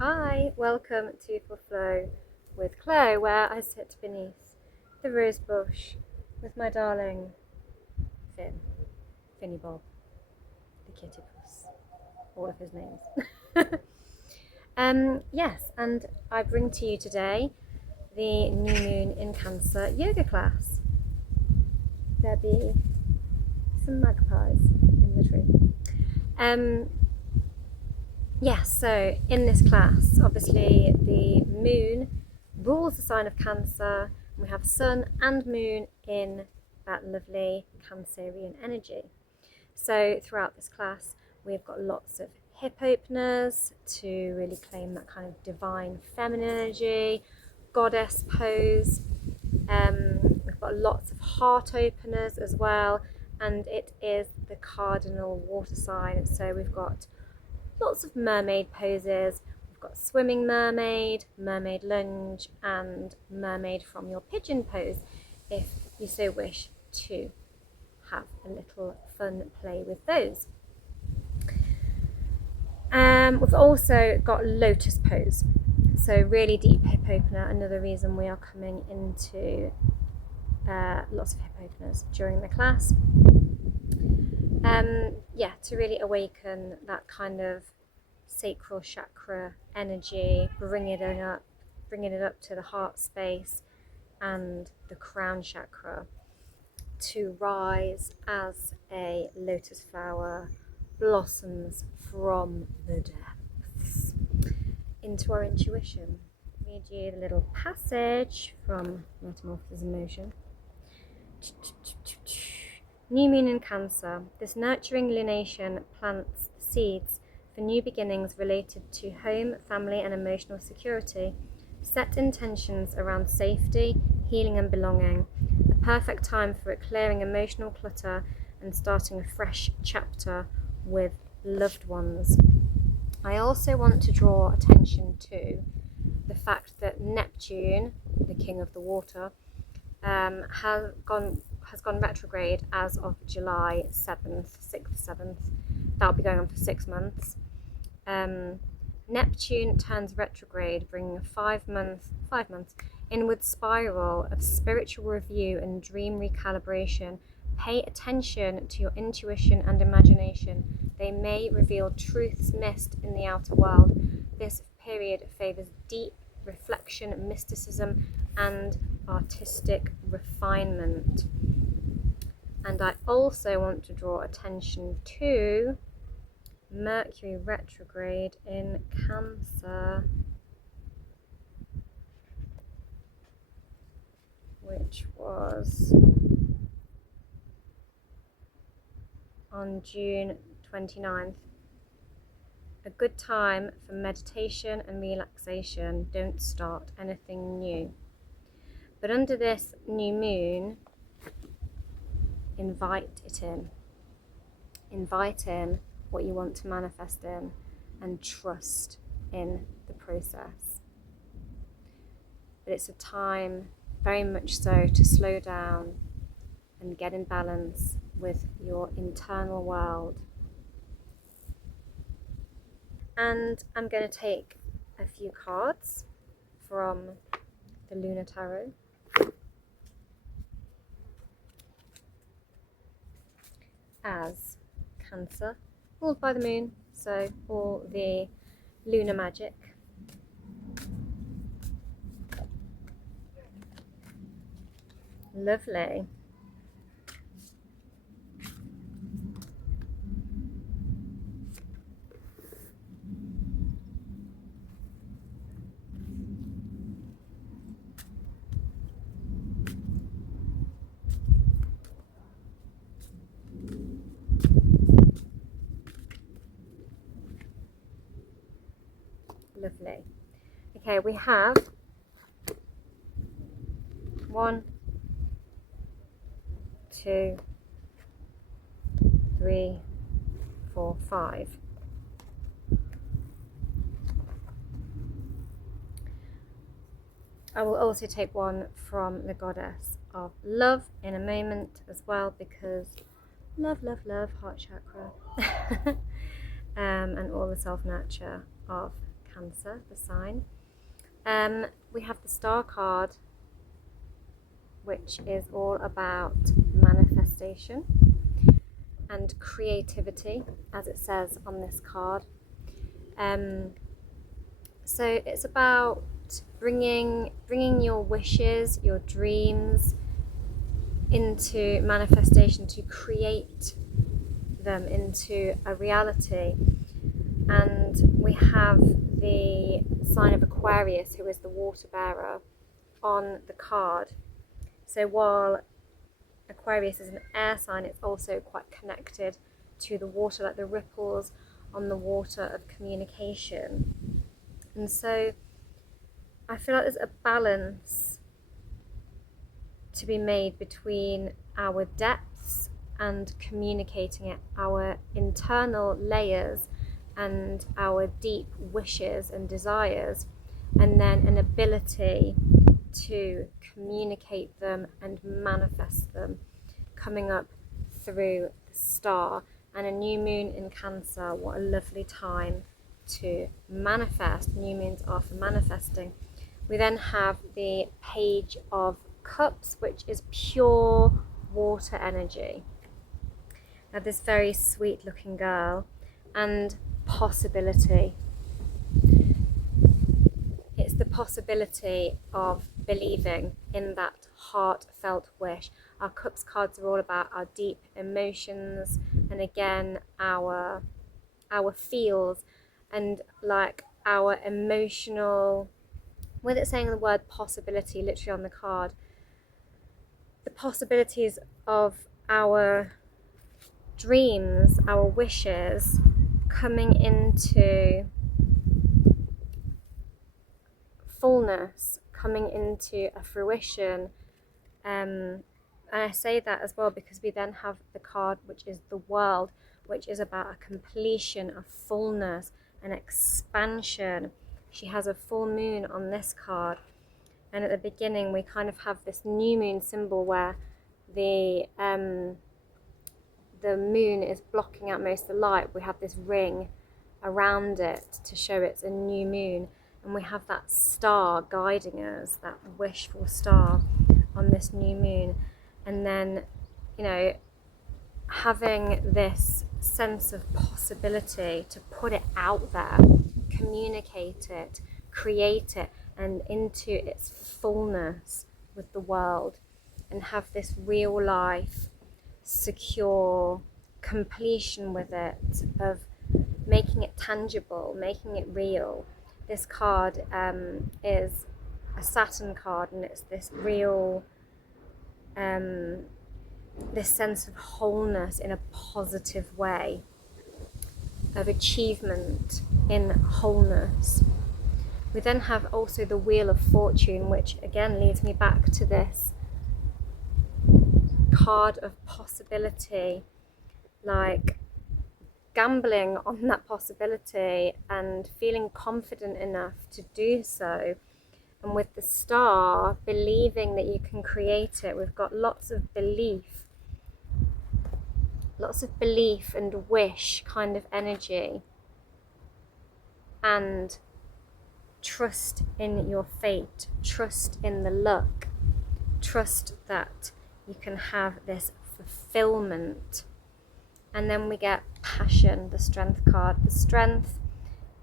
Hi, welcome to For Flow with Chloe, where I sit beneath the rose bush with my darling Finny Bob, the kitty puss, all of his names. Yes, and I bring to you today the new moon in Cancer yoga class. There be some magpies in the tree. Yes, so in this class, obviously the moon rules the sign of Cancer. And we have sun and moon in that lovely Cancerian energy. So throughout this class, we've got lots of hip openers to really claim that kind of divine feminine energy, goddess pose. We've got lots of heart openers as well, and it is the cardinal water sign. So we've got lots of mermaid poses. We've got swimming mermaid, mermaid lunge, and mermaid from your pigeon pose, if you so wish to have a little fun play with those. We've also got Lotus pose, so really deep hip opener. Another reason we are coming into lots of hip openers during the class. To really awaken that kind of sacral chakra energy, bringing it up to the heart space and the crown chakra to rise as a lotus flower blossoms from the depths into our intuition. Read you the little passage from Metamorphosis in Motion. New moon in Cancer. This nurturing lunation plants seeds for new beginnings related to home, family, and emotional security. Set intentions around safety, healing, and belonging. A perfect time for clearing emotional clutter and starting a fresh chapter with loved ones. I also want to draw attention to the fact that Neptune, the king of the water, has gone retrograde as of July 7th, 6th, 7th. That'll be going on for 6 months. Neptune turns retrograde, bringing a 5 month inward spiral of spiritual review and dream recalibration. Pay attention to your intuition and imagination. They may reveal truths missed in the outer world. This period favors deep reflection, mysticism, and artistic refinement. And I also want to draw attention to Mercury retrograde in Cancer, which was on June 29th. A good time for meditation and relaxation. Don't start anything new. But under this new moon, invite it in. Invite in what you want to manifest in and trust in the process. But it's a time very much so to slow down and get in balance with your internal world. And I'm going to take a few cards from the Lunar Tarot. As Cancer, ruled by the moon, so all the lunar magic. Lovely. Lovely. Okay, we have 1, 2, 3, 4, 5. I will also take one from the goddess of love in a moment as well, because love, heart chakra, and all the self-nurture of Cancer, the sign. We have the Star card, which is all about manifestation and creativity, as it says on this card. So it's about bringing your wishes, your dreams into manifestation, to create them into a reality. And we have the sign of Aquarius, who is the water bearer, on the card. So while Aquarius is an air sign, it's also quite connected to the water, like the ripples on the water of communication. And so I feel like there's a balance to be made between our depths and communicating it, our internal layers and our deep wishes and desires, and then an ability to communicate them and manifest them, coming up through the star. And a new moon in Cancer, what a lovely time to manifest. New moons are for manifesting. We then have the Page of Cups, which is pure water energy. Now, this very sweet looking girl, and possibility. It's the possibility of believing in that heartfelt wish. Our Cups cards are all about our deep emotions, and again our feels, and like our emotional, with it saying the word possibility literally on the card, the possibilities of our dreams, our wishes coming into fullness, coming into a fruition. And I say that as well because we then have the card, which is the World, which is about a completion, a fullness, an expansion. She has a full moon on this card, and at the beginning we kind of have this new moon symbol where the moon is blocking out most of the light. We have this ring around it to show it's a new moon, and we have that star guiding us, that wishful star on this new moon. And then, you know, having this sense of possibility to put it out there, communicate it, create it, and into its fullness with the world, and have this real life, secure completion with it, of making it tangible, making it real. This card is a Saturn card, and it's this real, this sense of wholeness in a positive way, of achievement in wholeness. We then have also the Wheel of Fortune, which again leads me back to this card of possibility, like gambling on that possibility and feeling confident enough to do so. And with the star, believing that you can create it. We've got lots of belief and wish kind of energy, and trust in your fate, trust in the luck, trust that you can have this fulfillment. And then we get Passion, the Strength card, the strength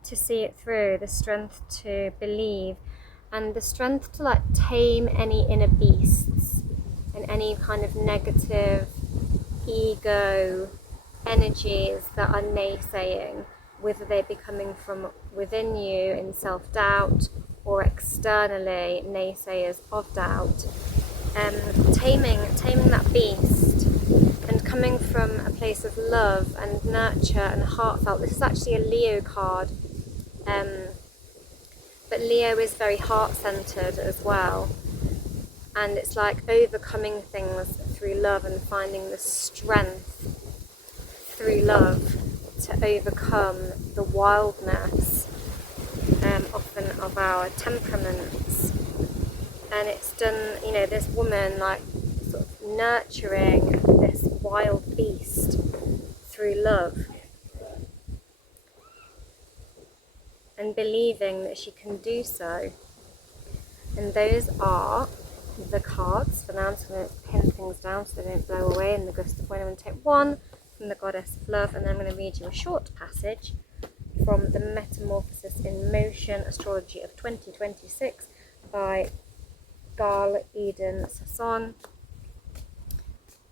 to see it through, the strength to believe, and the strength to like tame any inner beasts and any kind of negative ego energies that are naysaying, whether they be coming from within you in self-doubt or externally naysayers of doubt. Taming that beast and coming from a place of love and nurture and heartfelt. This is actually a Leo card, but Leo is very heart-centered as well, and it's like overcoming things through love and finding the strength through love to overcome the wildness often of our temperaments. And it's done, you know, this woman like sort of nurturing this wild beast through love. and believing that she can do so. And those are the cards. For now I'm just going to pin things down so they don't blow away in the gust of wind. I'm going to take one from the Goddess of Love, and then I'm going to read you a short passage from the Metamorphosis in Motion Astrology of 2026 by Gal Eden Sasson.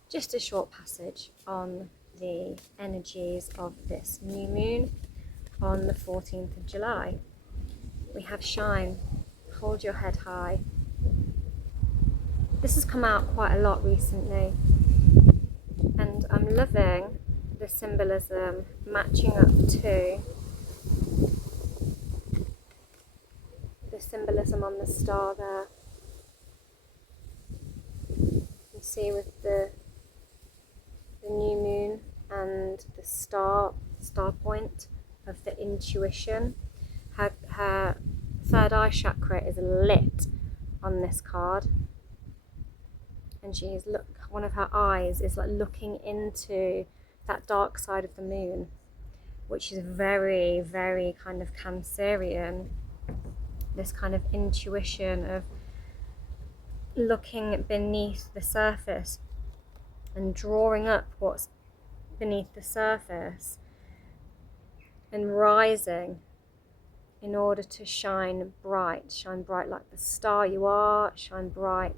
Just a short passage on the energies of this new moon on the 14th of July. We have shine, hold your head high. This has come out quite a lot recently, and I'm loving the symbolism matching up to the symbolism on the star there. You can see with the new moon and the star point of the intuition. Her third eye chakra is lit on this card, and one of her eyes is like looking into that dark side of the moon, which is very, very kind of Cancerian. This kind of intuition of looking beneath the surface and drawing up what's beneath the surface and rising in order to shine bright like the star you are, shine bright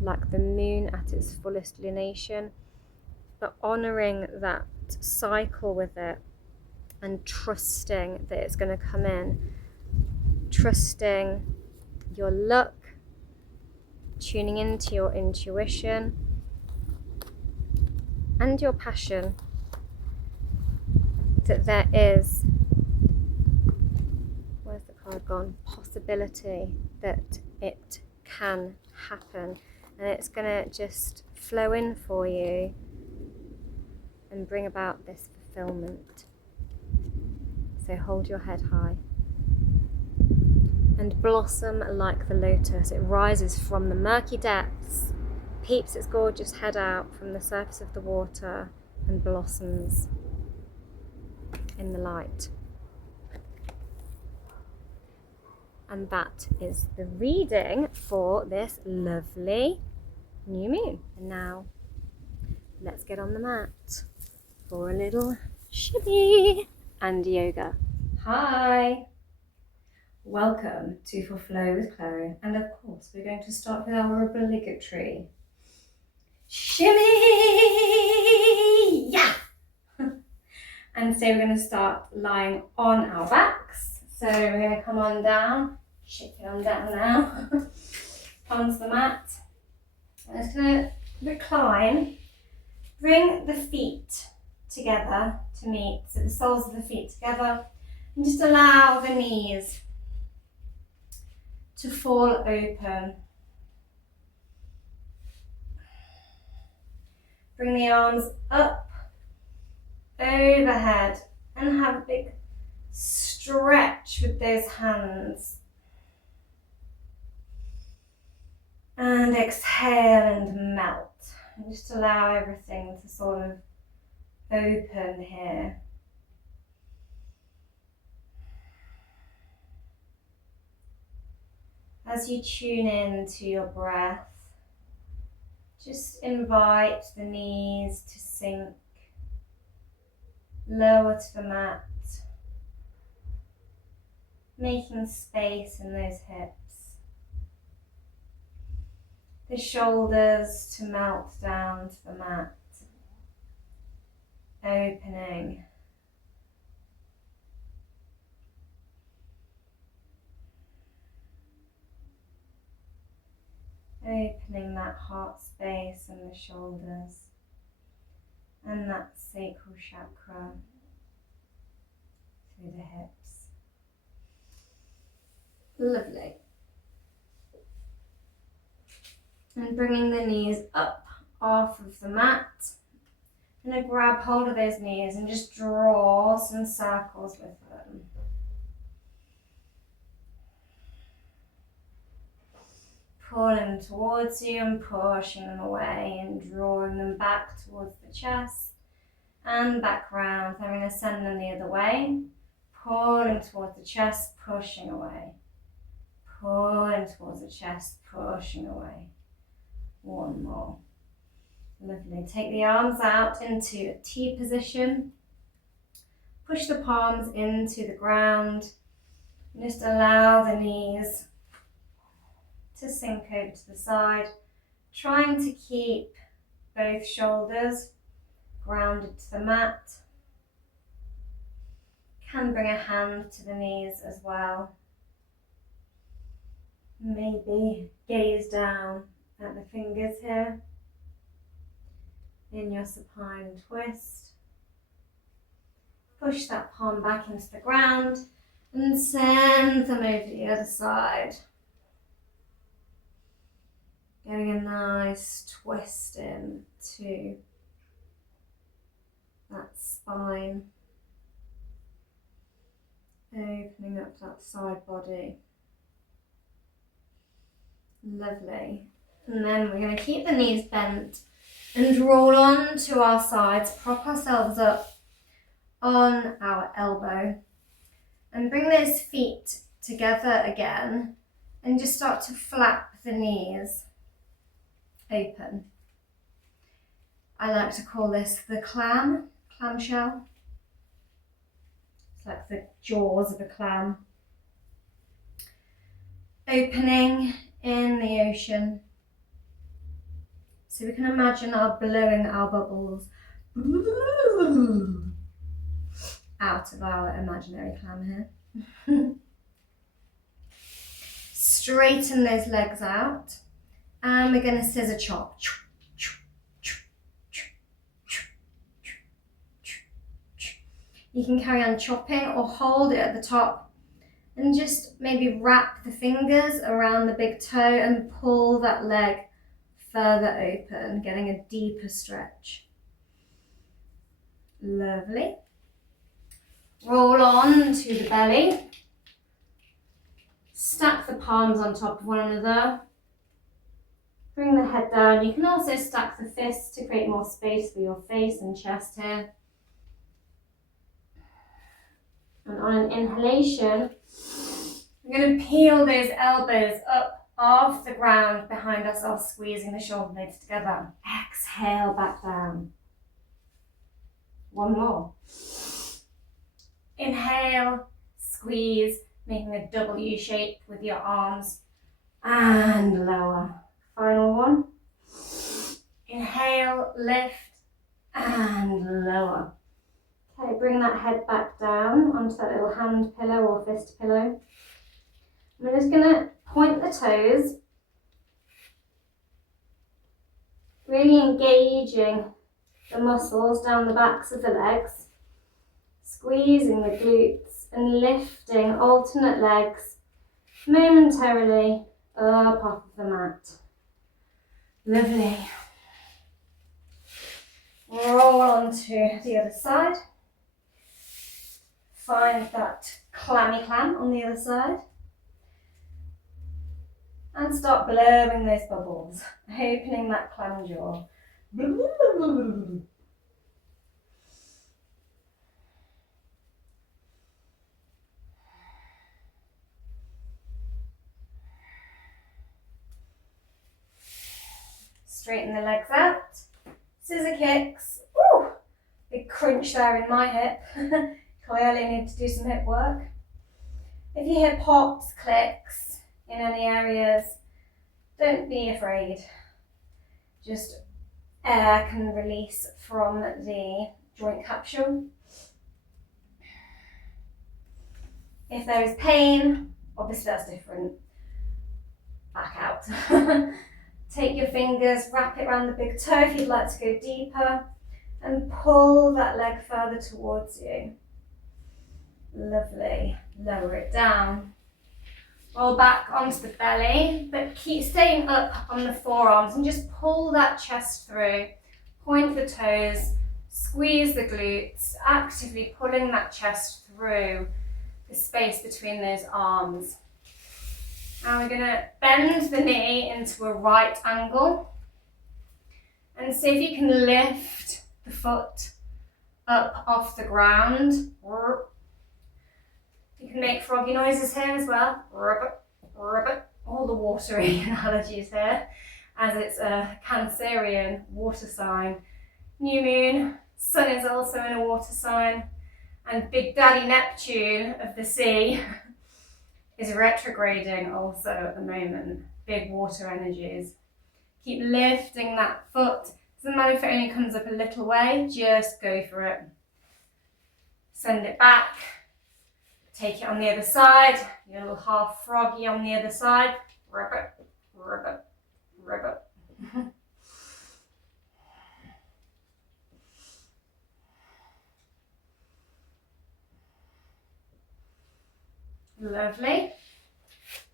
like the moon at its fullest lunation, but honouring that cycle with it and trusting that it's going to come in, trusting your luck, tuning into your intuition and your passion, that there is, where's the card gone, possibility that it can happen, and it's going to just flow in for you and bring about this fulfillment. So hold your head high and blossom like the lotus. It rises from the murky depths, peeps its gorgeous head out from the surface of the water, and blossoms in the light. And that is the reading for this lovely new moon. And now let's get on the mat for a little shimmy and yoga. Hi! Welcome to For Flow with Chloe, and of course we're going to start with our obligatory shimmy! Yeah! And so we're going to start lying on our backs. So we're going to come on down, shake it on down now, onto the mat. I'm just going to recline, bring the feet together to meet, so the soles of the feet together, and just allow the knees to fall open. Bring the arms up, overhead, and have a big stretch with those hands. And exhale and melt. And just allow everything to sort of open here. As you tune in to your breath, just invite the knees to sink lower to the mat, making space in those hips. The shoulders to melt down to the mat, opening. Opening that heart space and the shoulders and that sacral chakra through the hips. Lovely. And bringing the knees up off of the mat. I'm going to grab hold of those knees and just draw some circles with them. Pull them towards you and pushing them away and drawing them back towards the chest and back round. I'm going to send them the other way, Pulling towards the chest, pushing away. Pulling towards the chest, pushing away. One more. Lovely. Take the arms out into a T position. Push the palms into the ground. Just allow the knees to sink over to the side. Trying to keep both shoulders grounded to the mat. Can bring a hand to the knees as well. Maybe gaze down at the fingers here in your supine twist. Push that palm back into the ground and send them over the other side. Getting a nice twist into that spine. Opening up that side body. Lovely. And then we're going to keep the knees bent and roll on to our sides. Prop ourselves up on our elbow. And bring those feet together again. And just start to flap the knees open. I like to call this the clamshell. It's like the jaws of a clam. Opening in the ocean. So we can imagine blowing our bubbles out of our imaginary clam here. Straighten those legs out. And we're going to scissor chop. You can carry on chopping or hold it at the top and just maybe wrap the fingers around the big toe and pull that leg further open, getting a deeper stretch. Lovely. Roll on to the belly. Stack the palms on top of one another. Bring the head down. You can also stack the fists to create more space for your face and chest here. And on an inhalation, we're going to peel those elbows up off the ground behind ourselves, squeezing the shoulder blades together. Exhale back down. One more. Inhale, squeeze, making a W shape with your arms, and lower. Final one. Inhale, lift, and lower. Okay, bring that head back down onto that little hand pillow or fist pillow. I'm just going to point the toes, really engaging the muscles down the backs of the legs, squeezing the glutes and lifting alternate legs momentarily up off of the mat. Lovely. Roll onto the other side. Find that clammy clam on the other side. And start blowing those bubbles, opening that clam jaw. Straighten the legs out. Scissor kicks. Ooh, big crunch there in my hip. Clearly need to do some hip work. If your hip pops, clicks in any areas, don't be afraid. Just air can release from the joint capsule. If there is pain, obviously that's different. Back out. Take your fingers, wrap it around the big toe if you'd like to go deeper, and pull that leg further towards you. Lovely. Lower it down. Roll back onto the belly, but keep staying up on the forearms and just pull that chest through. Point the toes, squeeze the glutes, actively pulling that chest through the space between those arms. Now we're going to bend the knee into a right angle and see if you can lift the foot up off the ground You can make froggy noises here as well. Ribbit, ribbit. All the watery analogies here, as it's a Cancerian water sign. New moon, sun is also in a water sign, and Big Daddy Neptune of the sea is retrograding also at the moment. Big water energies. Keep lifting that foot. Doesn't matter if it only comes up a little way, just go for it. Send it back. Take it on the other side. Your little half froggy on the other side. Ribbit, ribbit, ribbit. Lovely.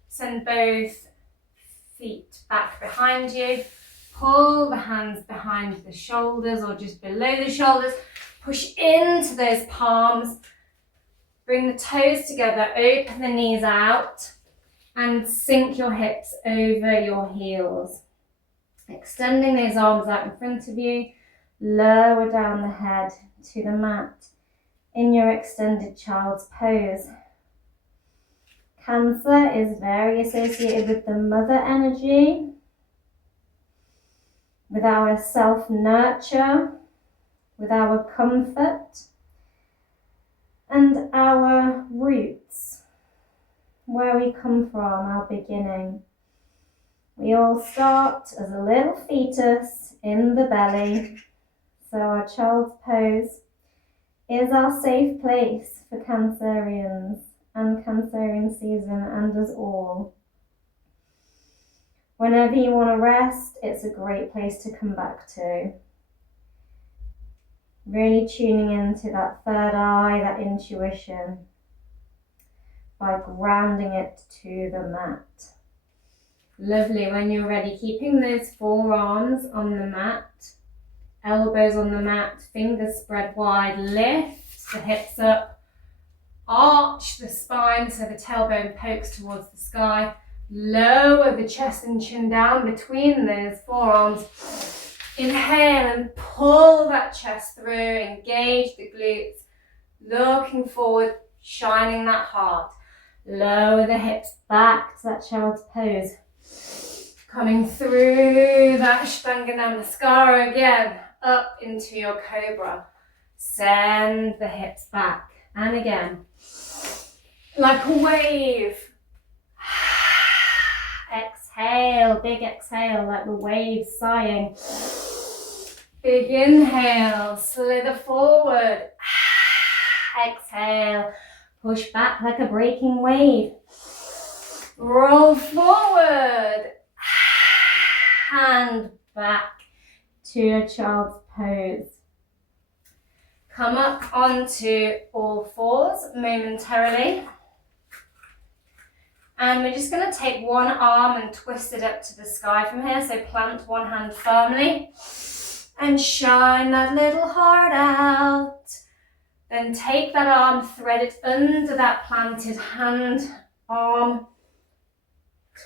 Send both feet back behind you. Pull the hands behind the shoulders or just below the shoulders. Push into those palms. Bring the toes together, open the knees out and sink your hips over your heels. Extending those arms out in front of you. Lower down the head to the mat in your extended child's pose. Cancer is very associated with the mother energy, with our self-nurture, with our comfort, and our roots, where we come from, our beginning. We all start as a little fetus in the belly, so our child's pose is our safe place for Cancerians and Cancerian season and us all. Whenever you want to rest, it's a great place to come back to. Really tuning into that third eye, that intuition, by grounding it to the mat. Lovely. When you're ready, keeping those forearms on the mat, elbows on the mat, fingers spread wide, lift the hips up, arch the spine so the tailbone pokes towards the sky, lower the chest and chin down between those forearms. Inhale and pull that chest through, engage the glutes, looking forward, shining that heart. Lower the hips back to that child's pose. Coming through that Ashtanga Namaskara again, up into your cobra. Send the hips back, and again, like a wave. Exhale, big exhale, like the waves sighing. Big inhale, slither forward. Exhale, push back like a breaking wave. Roll forward. Hand back to your child's pose. Come up onto all fours momentarily. And we're just going to take one arm and twist it up to the sky from here. So plant one hand firmly and shine that little heart out. Then take that arm, thread it under that planted hand, arm.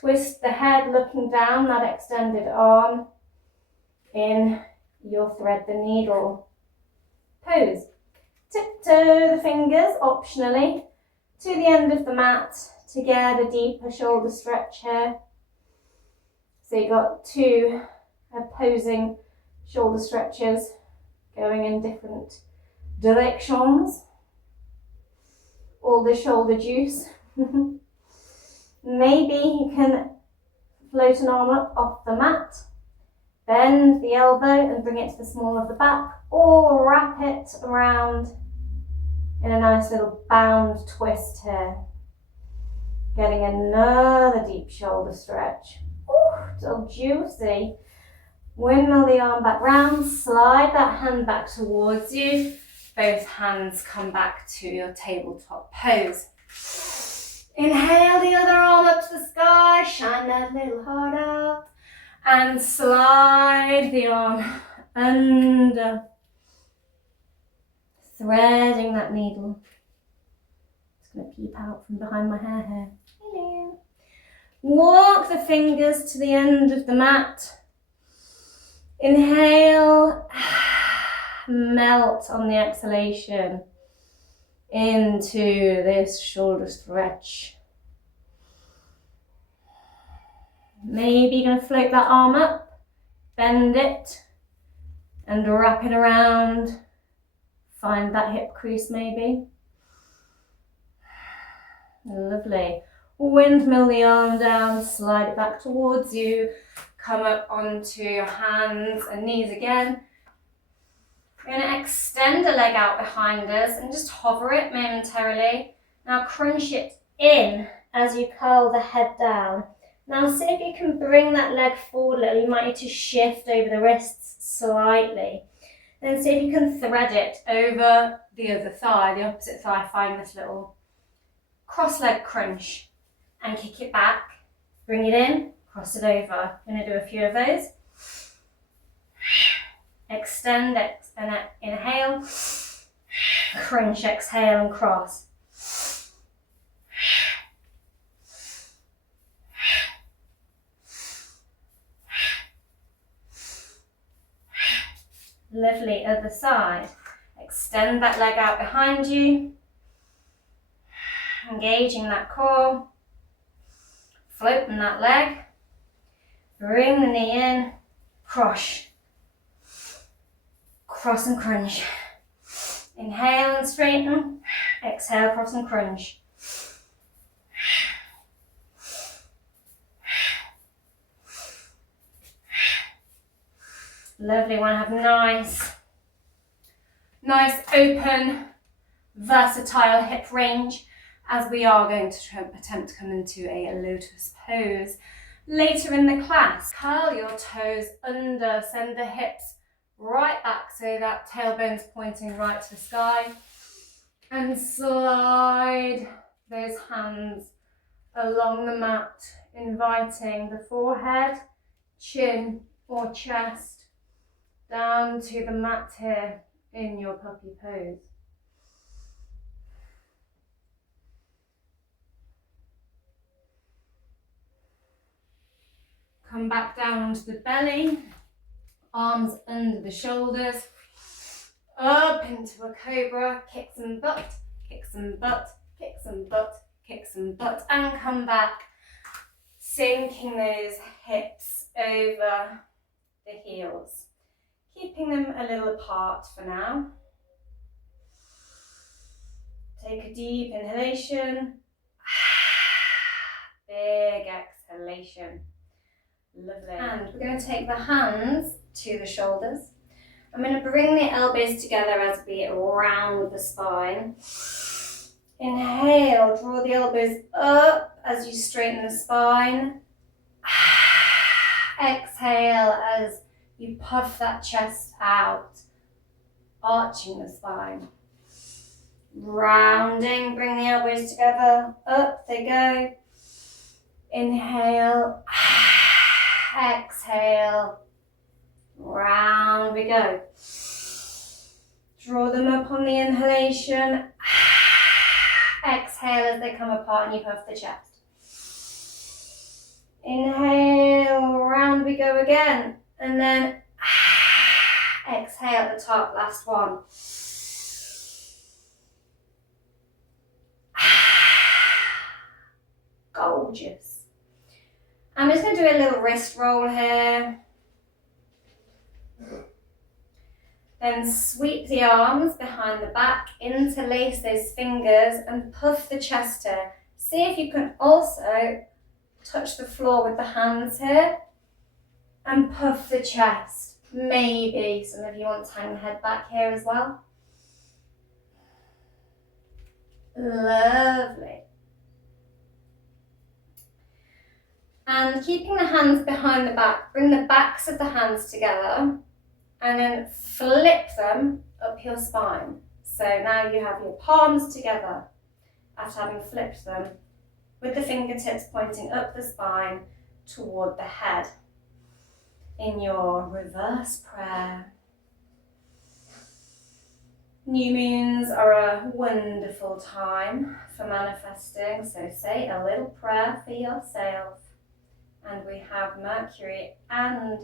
Twist the head looking down that extended arm. In your thread the needle pose. Tiptoe the fingers, optionally, to the end of the mat to get a deeper shoulder stretch here. So you've got two opposing shoulder stretches going in different directions. All the shoulder juice. Maybe you can float an arm up off the mat, bend the elbow and bring it to the small of the back, or wrap it around in a nice little bound twist here. Getting another deep shoulder stretch. Ooh, so juicy. Windmill the arm back round, slide that hand back towards you. Both hands come back to your tabletop pose. Inhale the other arm up to the sky, shine that little heart out, and slide the arm under, threading that needle. It's going to peep out from behind my hair here. Hello. Walk the fingers to the end of the mat. Inhale, melt on the exhalation. into this shoulder stretch. Maybe you're going to float that arm up, bend it, and wrap it around. Find that hip crease maybe. Lovely. Windmill the arm down, slide it back towards you. Come up onto your hands and knees again. We're going to extend a leg out behind us and just hover it momentarily. Now crunch it in as you curl the head down. Now see if you can bring that leg forward a little. You might need to shift over the wrists slightly. Then see if you can thread it over the other thigh, the opposite thigh. Find this little cross leg crunch and kick it back. Bring it in, cross it over. I'm going to do a few of those. Extend it and inhale. Crunch, exhale and cross. Lovely, other side. Extend that leg out behind you. Engaging that core. Floating that leg. Bring the knee in. Cross. Cross and crunch. Inhale and straighten. Exhale, cross and crunch. Lovely, want to have nice open, versatile hip range as we are going to attempt to come into a lotus pose. Later in the class, curl your toes under, send the hips right back so that tailbone's pointing right to the sky, and slide those hands along the mat, inviting the forehead, chin or chest down to the mat here in your puppy pose. Come back down onto the belly, arms under the shoulders, up into a cobra, kick some butt, kick some butt, kick some butt, kick some butt, and come back, sinking those hips over the heels. Keeping them a little apart for now. Take a deep inhalation, big exhalation. Lovely. And we're going to take the hands to the shoulders. I'm going to bring the elbows together as we round the spine. Inhale, draw the elbows up as you straighten the spine. Exhale as you puff that chest out, arching the spine. Rounding, bring the elbows together, up they go. Inhale, exhale, round we go. Draw them up on the inhalation, exhale as they come apart and you puff the chest. Inhale, round we go again. And then exhale at the top, last one. Gorgeous. I'm just going to do a little wrist roll here. Then sweep the arms behind the back, interlace those fingers and puff the chest here. See if you can also touch the floor with the hands here. And puff the chest. Maybe some of you want to hang the head back here as well. Lovely. And keeping the hands behind the back, bring the backs of the hands together and then flip them up your spine. So now you have your palms together after having flipped them with the fingertips pointing up the spine toward the head. In your reverse prayer. New moons are a wonderful time for manifesting, so say a little prayer for yourself. And we have Mercury and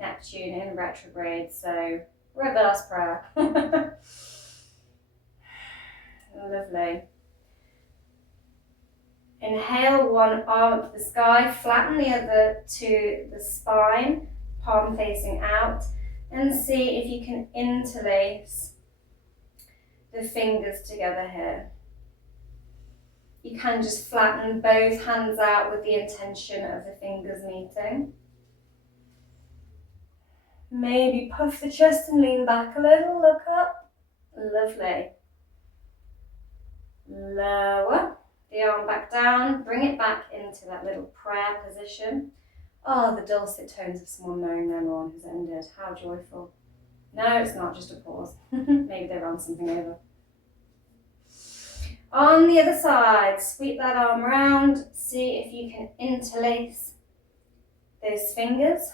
Neptune in retrograde, so reverse prayer. Lovely. Inhale, one arm up to the sky, flatten the other to the spine, palm facing out, and see if you can interlace the fingers together here. You can just flatten both hands out with the intention of the fingers meeting. Maybe puff the chest and lean back a little, look up. Lovely. Lower the arm back down, bring it back into that little prayer position. Oh, the dulcet tones of someone mowing their lawn has ended. How joyful. No, it's not, just a pause. Maybe they ran something over. On the other side, sweep that arm around, see if you can interlace those fingers.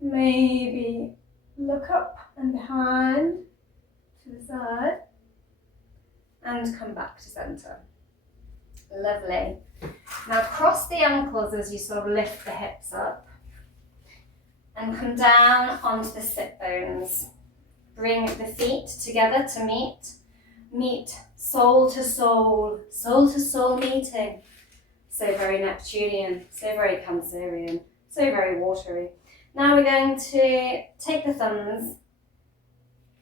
Maybe look up and behind to the side and come back to centre. Lovely. Now cross the ankles as you sort of lift the hips up and come down onto the sit bones. Bring the feet together to meet soul to soul meeting. So very Neptunian, so very Cancerian, so very watery. Now we're going to take the thumbs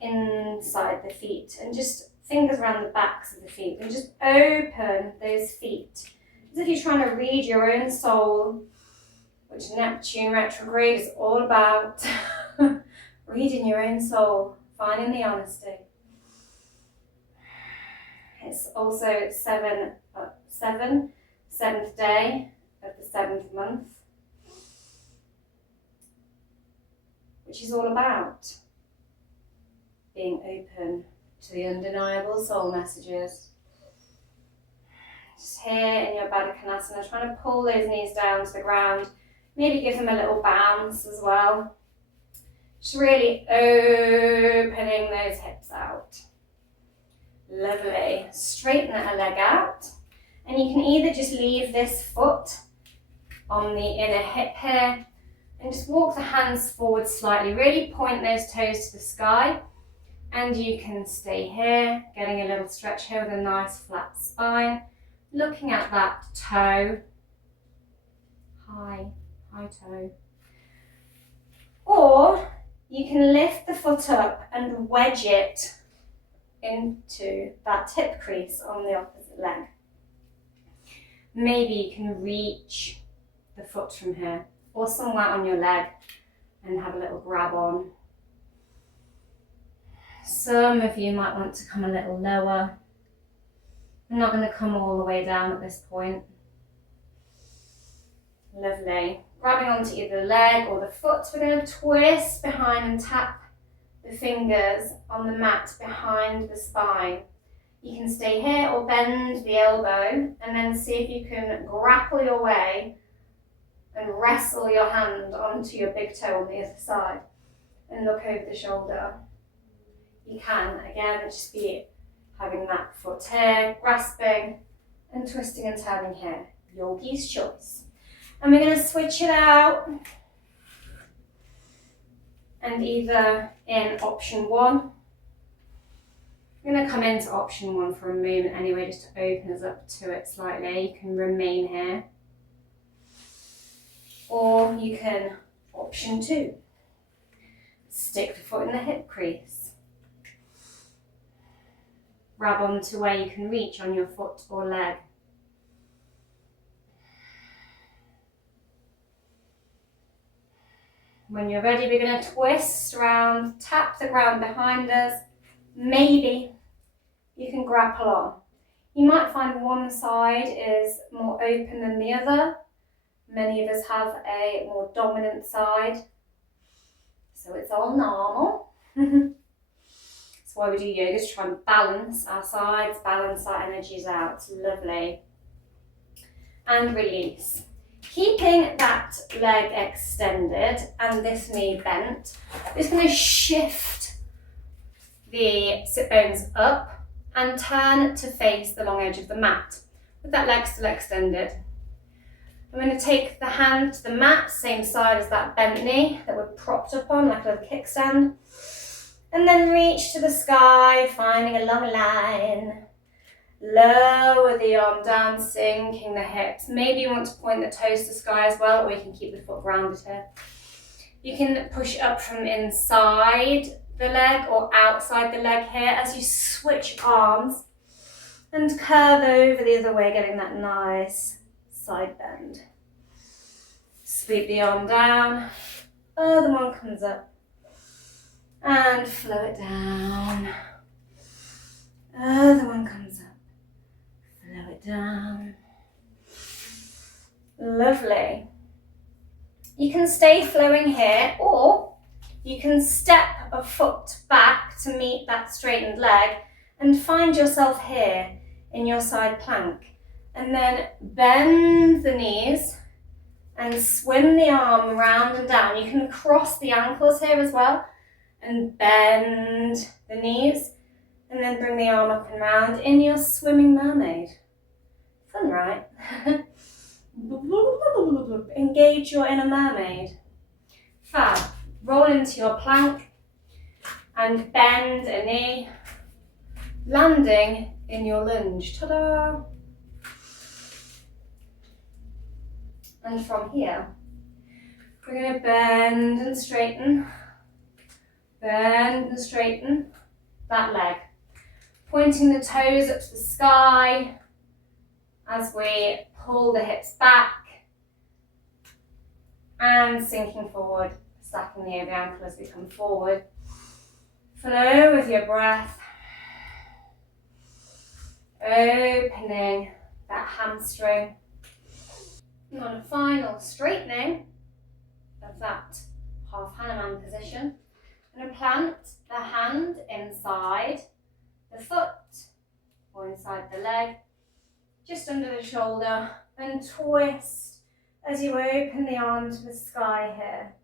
inside the feet and just fingers around the backs of the feet and just open those feet as if you're trying to read your own soul, which Neptune retrograde is all about. Reading your own soul, finding the honesty. It's also seventh day of the 7th month, which is all about being open to the undeniable soul messages. Just here in your Baddha Konasana, trying to pull those knees down to the ground, maybe give them a little bounce as well. Just really opening those hips out. Lovely. Straighten a leg out. And you can either just leave this foot on the inner hip here and just walk the hands forward slightly. Really point those toes to the sky. And you can stay here, getting a little stretch here with a nice flat spine. Looking at that toe. High toe. Or you can lift the foot up and wedge it into that hip crease on the opposite leg. Maybe you can reach the foot from here or somewhere on your leg and have a little grab on. Some of you might want to come a little lower. I'm not going to come all the way down at this point. Lovely. Grabbing onto either the leg or the foot, we're going to twist behind and tap the fingers on the mat behind the spine. You can stay here or bend the elbow and then see if you can grapple your way and wrestle your hand onto your big toe on the other side and look over the shoulder. You can, again, just be having that foot here, grasping and twisting and turning here. Yogi's choice. And we're going to switch it out and either in option 1, I'm going to come into option 1 for a moment anyway, just to open us up to it slightly. You can remain here. Or you can, option 2, stick the foot in the hip crease. Grab onto where you can reach on your foot or leg. When you're ready, we're going to twist around, tap the ground behind us. Maybe you can grapple on. You might find one side is more open than the other. Many of us have a more dominant side, so it's all normal. That's why we do yoga, to try and balance our sides, balance our energies out. It's lovely. And release. Keeping that leg extended and this knee bent, we're just going to shift the sit bones up and turn to face the long edge of the mat with that leg still extended. I'm going to take the hand to the mat, same side as that bent knee that we're propped up on, like a little kickstand, And then reach to the sky, finding a long line. Lower the arm down, sinking the hips. Maybe you want to point the toes to the sky as well, or you can keep the foot grounded here. You can push up from inside the leg or outside the leg here as you switch arms and curve over the other way, getting that nice side bend. Sweep the arm down, other one comes up and flow it down. Other one comes up, flow it down. Lovely. You can stay flowing here, or you can step a foot back to meet that straightened leg and find yourself here in your side plank. And then bend the knees and swim the arm round and down. You can cross the ankles here as well and bend the knees and then bring the arm up and round in your swimming mermaid. Fun, right? Engage your inner mermaid. Fab. Roll into your plank and bend a knee, landing in your lunge. Ta-da! And from here, we're going to bend and straighten that leg. Pointing the toes up to the sky as we pull the hips back and sinking forward, stacking the over ankle as we come forward. Flow with your breath, opening that hamstring. And on a final straightening of that half Hanuman position, I'm going to plant the hand inside the foot or inside the leg, just under the shoulder, and twist as you open the arm to the sky here.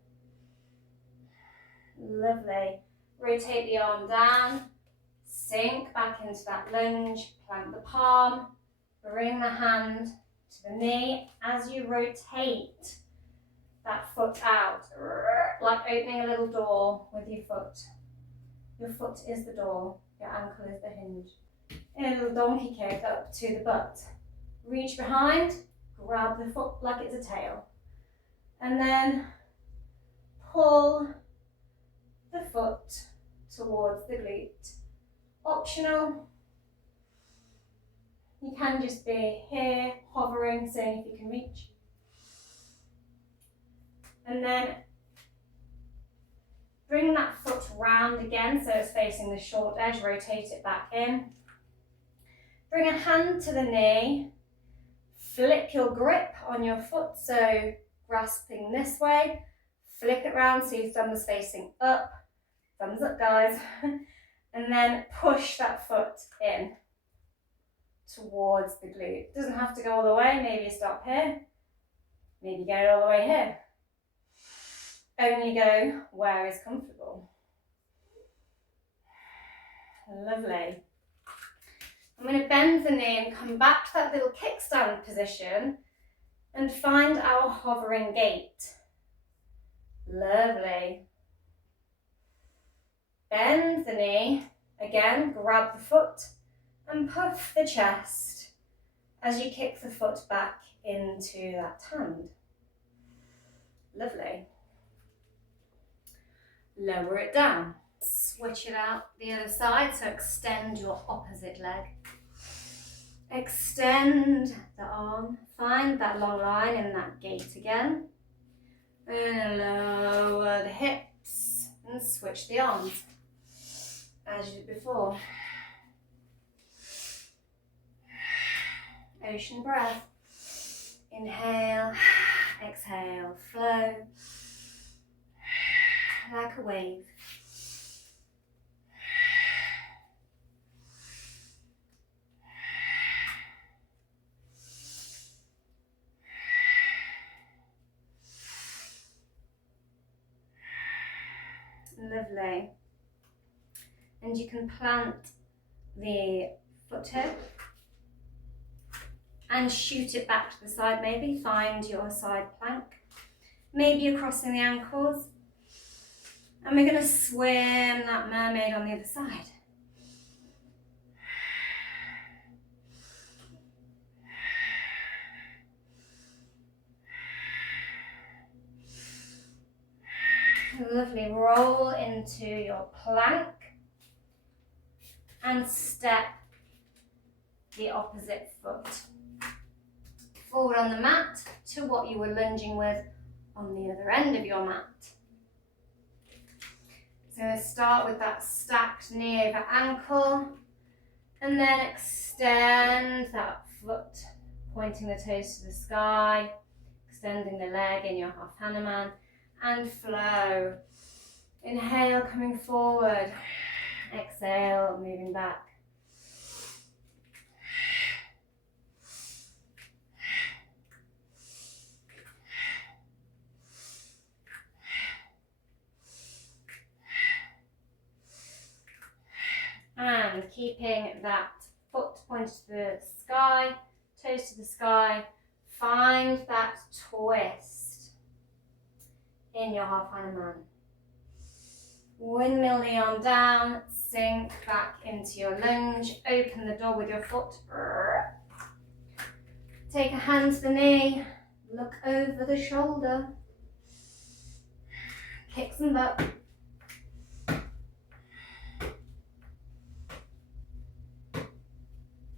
Lovely. Rotate the arm down, sink back into that lunge, plant the palm, bring the hand to the knee as you rotate that foot out, like opening a little door with your foot. Your foot is the door, your ankle is the hinge. In a little donkey kick up to the butt. Reach behind, grab the foot like it's a tail, and then pull the foot towards the glute. Optional. You can just be here, hovering, seeing if you can reach. And then bring that foot round again so it's facing the short edge, rotate it back in. Bring a hand to the knee, flick your grip on your foot, so grasping this way, flip it round so your thumb is facing up, thumbs up guys, and then push that foot in towards the glute. Doesn't have to go all the way, maybe you stop here, maybe get it all the way here. Only go where is comfortable. Lovely. I'm going to bend the knee and come back to that little kickstand position and find our hovering gait. Lovely. Bend the knee, again, grab the foot and puff the chest as you kick the foot back into that hand. Lovely. Lower it down. Switch it out the other side, so extend your opposite leg. Extend the arm, find that long line in that gait again. And lower the hips and switch the arms as you did before. Ocean breath. Inhale, exhale, flow like a wave. Lovely. And you can plant the foot here and shoot it back to the side maybe. Find your side plank. Maybe you're crossing the ankles. And we're going to swim that mermaid on the other side. Lovely. Roll into your plank and step the opposite foot forward on the mat to what you were lunging with on the other end of your mat. So start with that stacked knee over ankle and then extend that foot, pointing the toes to the sky, extending the leg in your half Hanuman, and flow. Inhale, coming forward. Exhale, moving back. And keeping that foot pointed to the sky, toes to the sky, find that twist in your half Hanuman. Windmill the arm down, sink back into your lunge, open the door with your foot. Take a hand to the knee, look over the shoulder, kick some butt.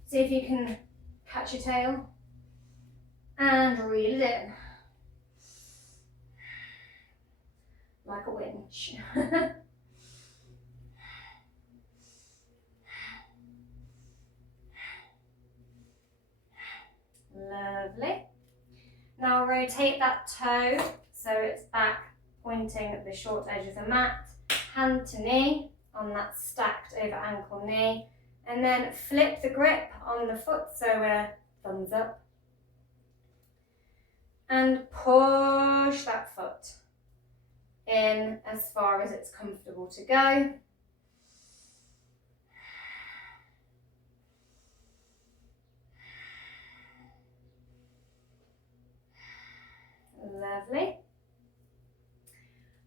See if you can catch your tail and reel it in. Like a winch. Lovely. Now rotate that toe so it's back pointing at the short edge of the mat. Hand to knee on that stacked over ankle knee. And then flip the grip on the foot so we're thumbs up. And push that foot in as far as it's comfortable to go. Lovely.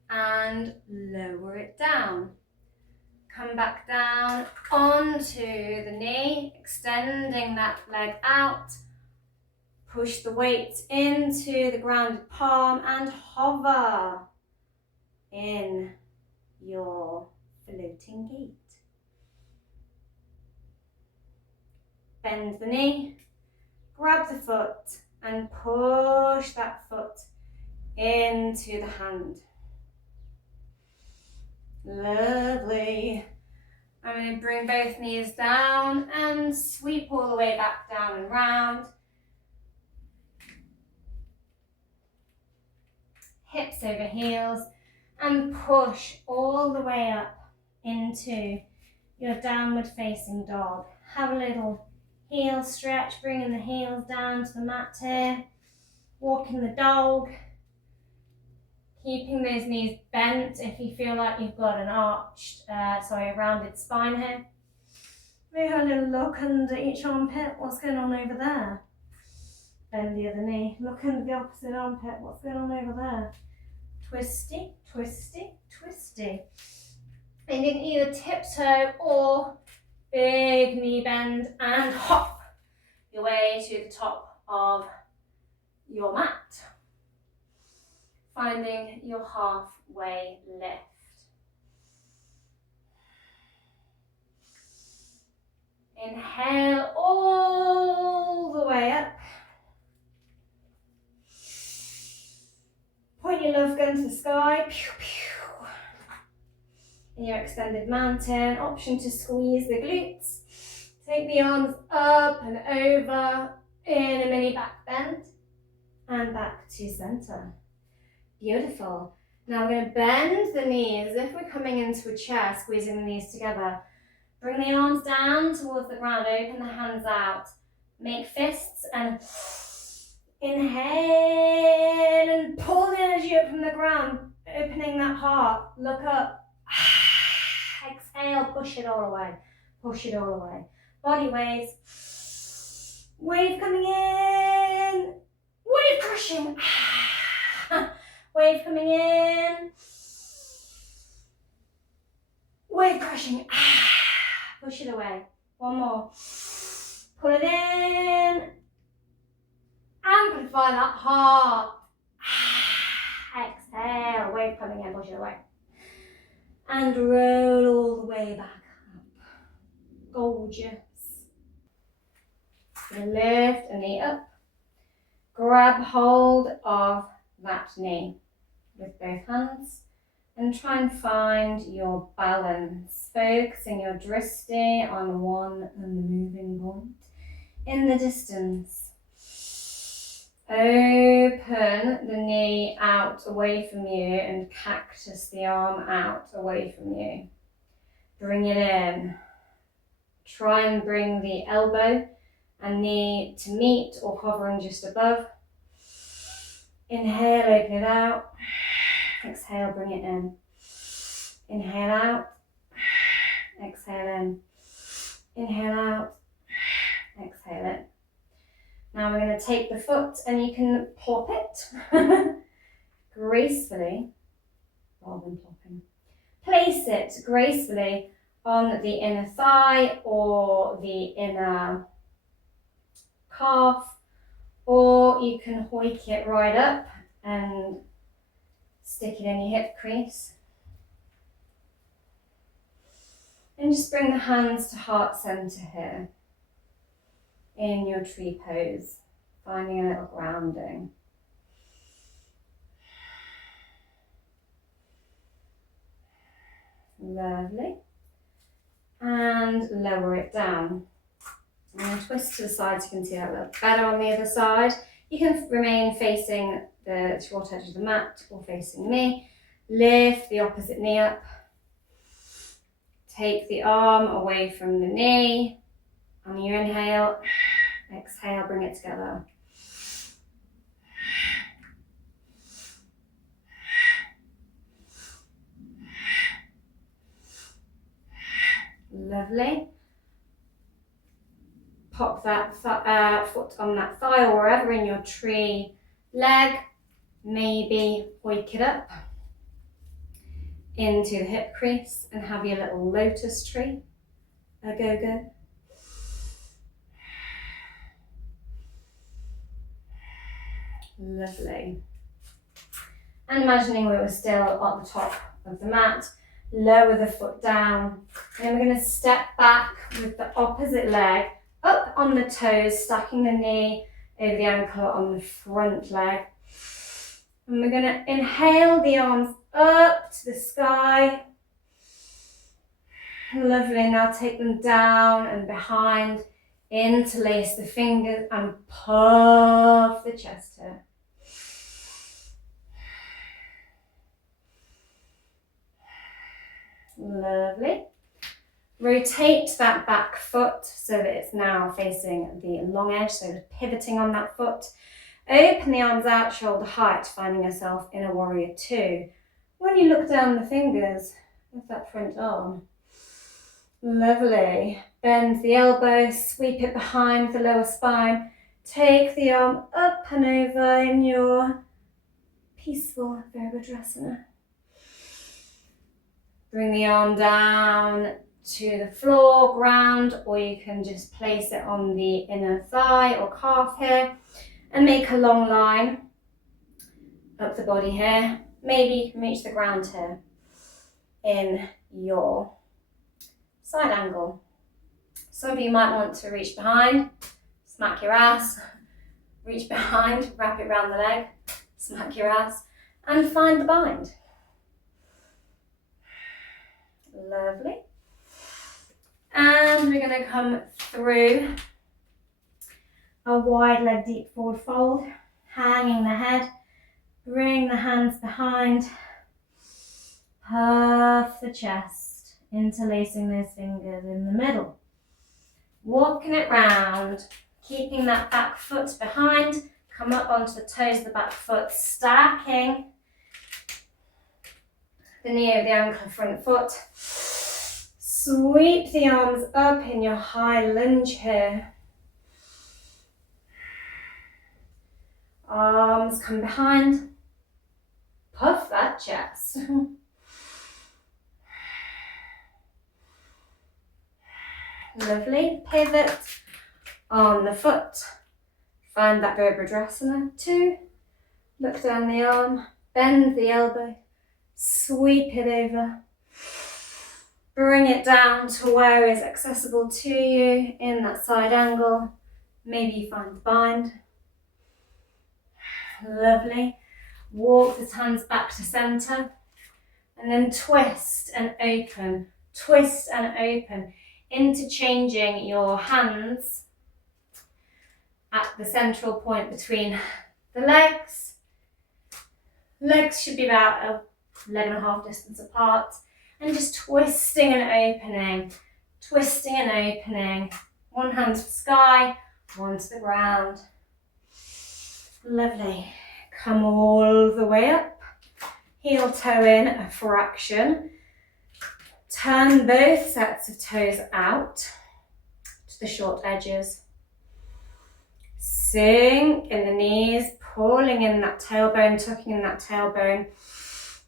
And lower it down. Come back down onto the knee, extending that leg out. Push the weight into the grounded palm and hover in your floating gait. Bend the knee, grab the foot and push that foot into the hand. Lovely. I'm going to bring both knees down and sweep all the way back down and round. Hips over heels and push all the way up into your downward facing dog. Have a little heel stretch, bringing the heels down to the mat here. Walking the dog. Keeping those knees bent if you feel like you've got an a rounded spine here. Maybe have a little look under each armpit. What's going on over there? Bend the other knee. Look under the opposite armpit. What's going on over there? Twisty, twisty, twisty. And you can either tiptoe or big knee bend and hop your way to the top of your mat. Finding your halfway lift. Inhale all the way up. Point your love gun to the sky. Pew, pew. In your extended mountain, option to squeeze the glutes. Take the arms up and over in a mini back bend and back to center. Beautiful. Now we're going to bend the knees as if we're coming into a chair, squeezing the knees together. Bring the arms down towards the ground, open the hands out. Make fists and inhale and pull the energy up from the ground, opening that heart. Look up. Exhale, push it all away. Push it all away. Body waves. Wave coming in. Wave crushing. Wave coming in. Wave crashing. Push it away. One more. Pull it in. Amplify that heart. Exhale. Wave coming in. Push it away. And roll all the way back up. Gorgeous. Lift a knee up. Grab hold of that knee with both hands and try and find your balance, focusing your drishti on one unmoving point in the distance. Open the knee out away from you and cactus the arm out away from you. Bring it in. Try and bring the elbow and knee to meet or hovering just above. Inhale, open it out. Exhale, bring it in. Inhale out. Exhale in. Inhale out. Exhale in. Now we're going to take the foot and you can plop it gracefully, rather than plopping. Place it gracefully on the inner thigh or the inner calf, or you can hoik it right up and stick it in your hip crease. And just bring the hands to heart center here in your tree pose, finding a little grounding. Lovely. And lower it down. And twist to the side so you can see that a little better on the other side. You can remain facing the short edge of the mat or facing me. Lift the opposite knee up. Take the arm away from the knee. On your inhale, exhale, bring it together. Lovely. Pop that foot on that thigh or wherever in your tree leg. Maybe hoik it up into the hip crease and have your little lotus tree. A go-go. Lovely. And imagining we were still at the top of the mat, lower the foot down. And then we're going to step back with the opposite leg up on the toes, stacking the knee over the ankle on the front leg. And we're going to inhale the arms up to the sky. Lovely. Now take them down and behind. Interlace the fingers and puff the chest here. Lovely. Rotate that back foot so that it's now facing the long edge, so pivoting on that foot. Open the arms out, shoulder height, finding yourself in a warrior two. When you look down the fingers with that front arm, lovely. Bend the elbow, sweep it behind the lower spine. Take the arm up and over in your peaceful Virabhadrasana. Bring the arm down to the floor, ground, or you can just place it on the inner thigh or calf here and make a long line up the body here. Maybe you can reach the ground here in your side angle. Some of you might want to reach behind, smack your ass, reach behind, wrap it around the leg, smack your ass, and find the bind. Lovely. And we're going to come through a wide leg deep forward fold, hanging the head, bring the hands behind, puff the chest, interlacing those fingers in the middle. Walking it round, keeping that back foot behind, come up onto the toes of the back foot, stacking the knee over the ankle, front foot. Sweep the arms up in your high lunge here. Arms come behind. Puff that chest. Lovely. Pivot on the foot. Find that Virabhadrasana. 2. Look down the arm. Bend the elbow. Sweep it over. Bring it down to where is accessible to you in that side angle. Maybe you find the bind. Lovely. Walk the hands back to center. And then twist and open. Twist and open. Interchanging your hands at the central point between the legs. Legs should be about a leg and a half distance apart. And just twisting and opening. Twisting and opening. One hand to the sky, one to the ground. Lovely. Come all the way up. Heel toe in a fraction. Turn both sets of toes out to the short edges. Sink in the knees, pulling in that tailbone, tucking in that tailbone.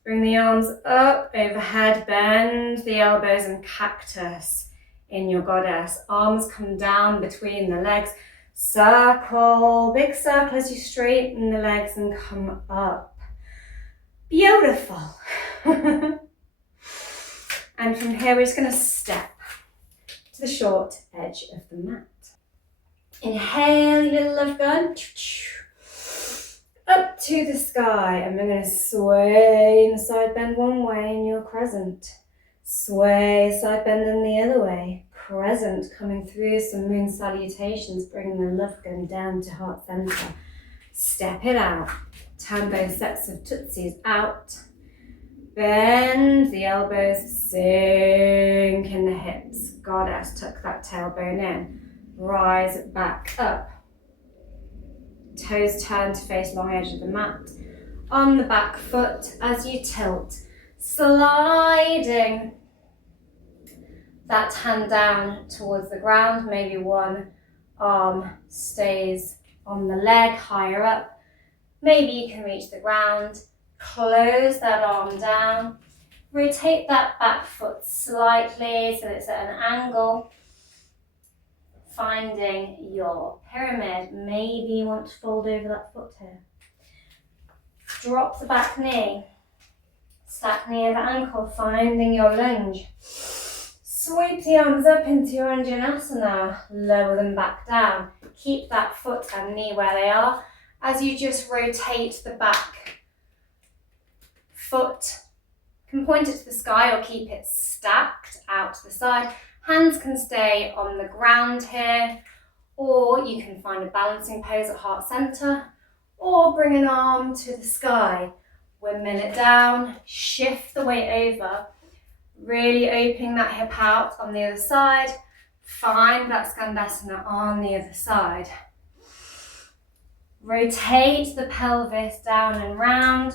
Bring the arms up, overhead, bend the elbows and cactus in your goddess. Arms come down between the legs. Circle, big circle as you straighten the legs and come up. Beautiful. And from here, we're just going to step to the short edge of the mat. Inhale, your little love gun. Up to the sky. And we're going to sway in the side bend one way in your crescent. Sway, side bend in the other way. Crescent coming through some moon salutations, bringing the love gun down to heart center. Step it out. Turn both sets of tootsies out. Bend the elbows, sink in the hips. Goddess, tuck that tailbone in. Rise back up. Toes turn to face long edge of the mat. On the back foot as you tilt, sliding that hand down towards the ground. Maybe one arm stays on the leg higher up. Maybe you can reach the ground. Close that arm down. Rotate that back foot slightly so it's at an angle. Finding your pyramid. Maybe you want to fold over that foot here. Drop the back knee. Stack knee over ankle. Finding your lunge. Sweep the arms up into your Anjaneyasana. Lower them back down. Keep that foot and knee where they are as you just rotate the back foot. You can point it to the sky or keep it stacked out to the side. Hands can stay on the ground here, or you can find a balancing pose at heart center, or bring an arm to the sky. Windmill it down, shift the weight over, really opening that hip out on the other side. Find that Skandasana on the other side. Rotate the pelvis down and round.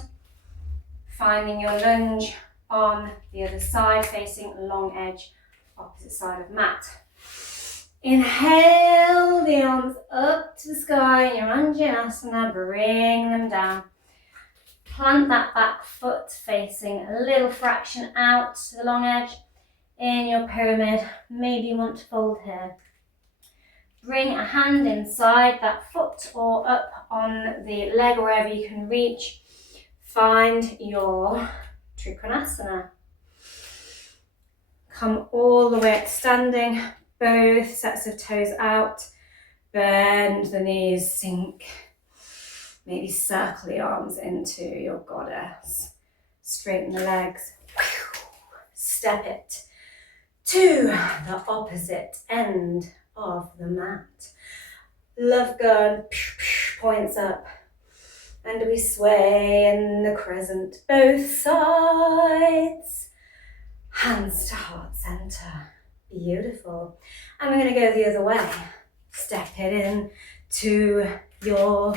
Finding your lunge on the other side, facing long edge, opposite side of mat. Inhale the arms up to the sky in your Anjaneyasana, bring them down. Plant that back foot facing a little fraction out to the long edge in your pyramid. Maybe you want to fold here. Bring a hand inside that foot or up on the leg, wherever you can reach. Find your Trikonasana. Come all the way up standing, both sets of toes out. Bend the knees, sink. Maybe circle the arms into your goddess. Straighten the legs. Step it to the opposite end of the mat. Love gun, points up. And we sway in the crescent, both sides. Hands to heart center. Beautiful. And we're going to go the other way. Step it in to your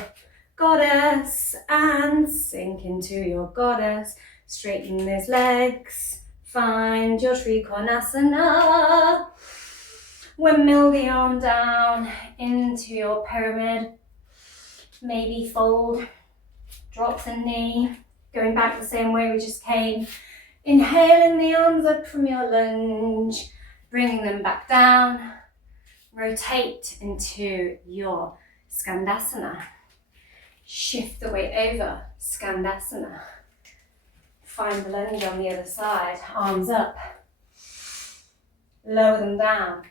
goddess and sink into your goddess. Straighten those legs. Find your Trikonasana. Windmill the arm down into your pyramid. Maybe fold. Drop the knee, going back the same way we just came. Inhaling the arms up from your lunge, bringing them back down. rotate into your Skandasana. Shift the weight over, Skandasana. Find the lunge on the other side, arms up. Lower them down.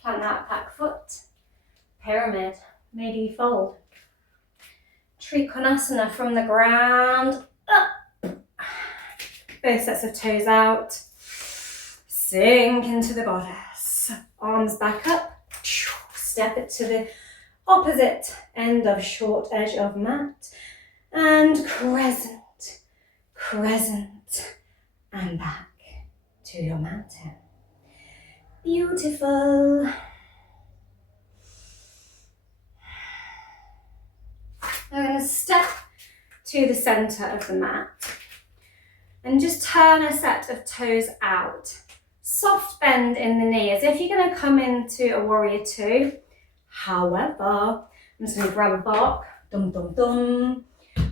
Plant that back foot. Pyramid, maybe fold. Trikonasana from the ground, up. Both sets of toes out. Sink into the goddess. Arms back up. Step it to the opposite end of short edge of mat. And crescent, crescent, and back to your mountain. Beautiful. I'm going to step to the center of the mat and just turn a set of toes out. Soft bend in the knee as if you're going to come into a warrior two. However, I'm just going to grab a block. Dum, dum, dum.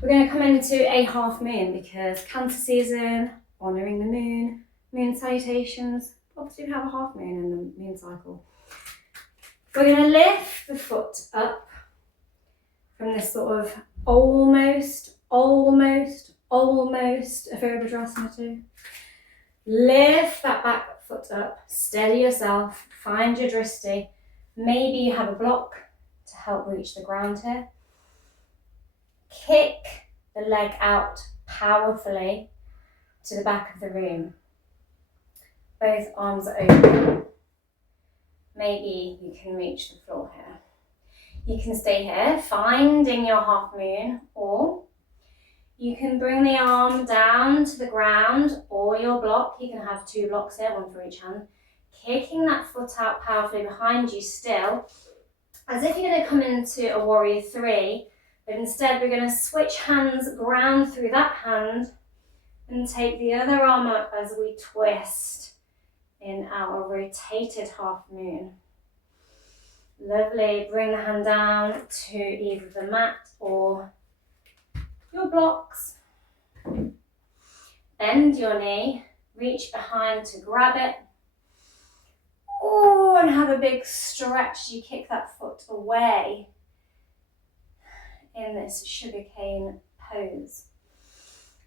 We're going to come into a half moon because Cancer season, honoring the moon, moon salutations. Obviously we have a half moon in the moon cycle. We're going to lift the foot up from this sort of almost a Virabhadrasana two. Lift that back foot up, steady yourself, find your dristi. Maybe you have a block to help reach the ground here. Kick the leg out powerfully to the back of the room. Both arms are open. Maybe you can reach the floor here. You can stay here, finding your half moon, or you can bring the arm down to the ground or your block. You can have two blocks here, one for each hand. Kicking that foot out powerfully behind you still, as if you're going to come into a warrior three, but instead we're going to switch hands, ground through that hand, and take the other arm up as we twist in our rotated half moon. Lovely. Bring the hand down to either the mat or your blocks. Bend your knee, reach behind to grab it. Oh, and have a big stretch. You kick that foot away in this sugarcane pose.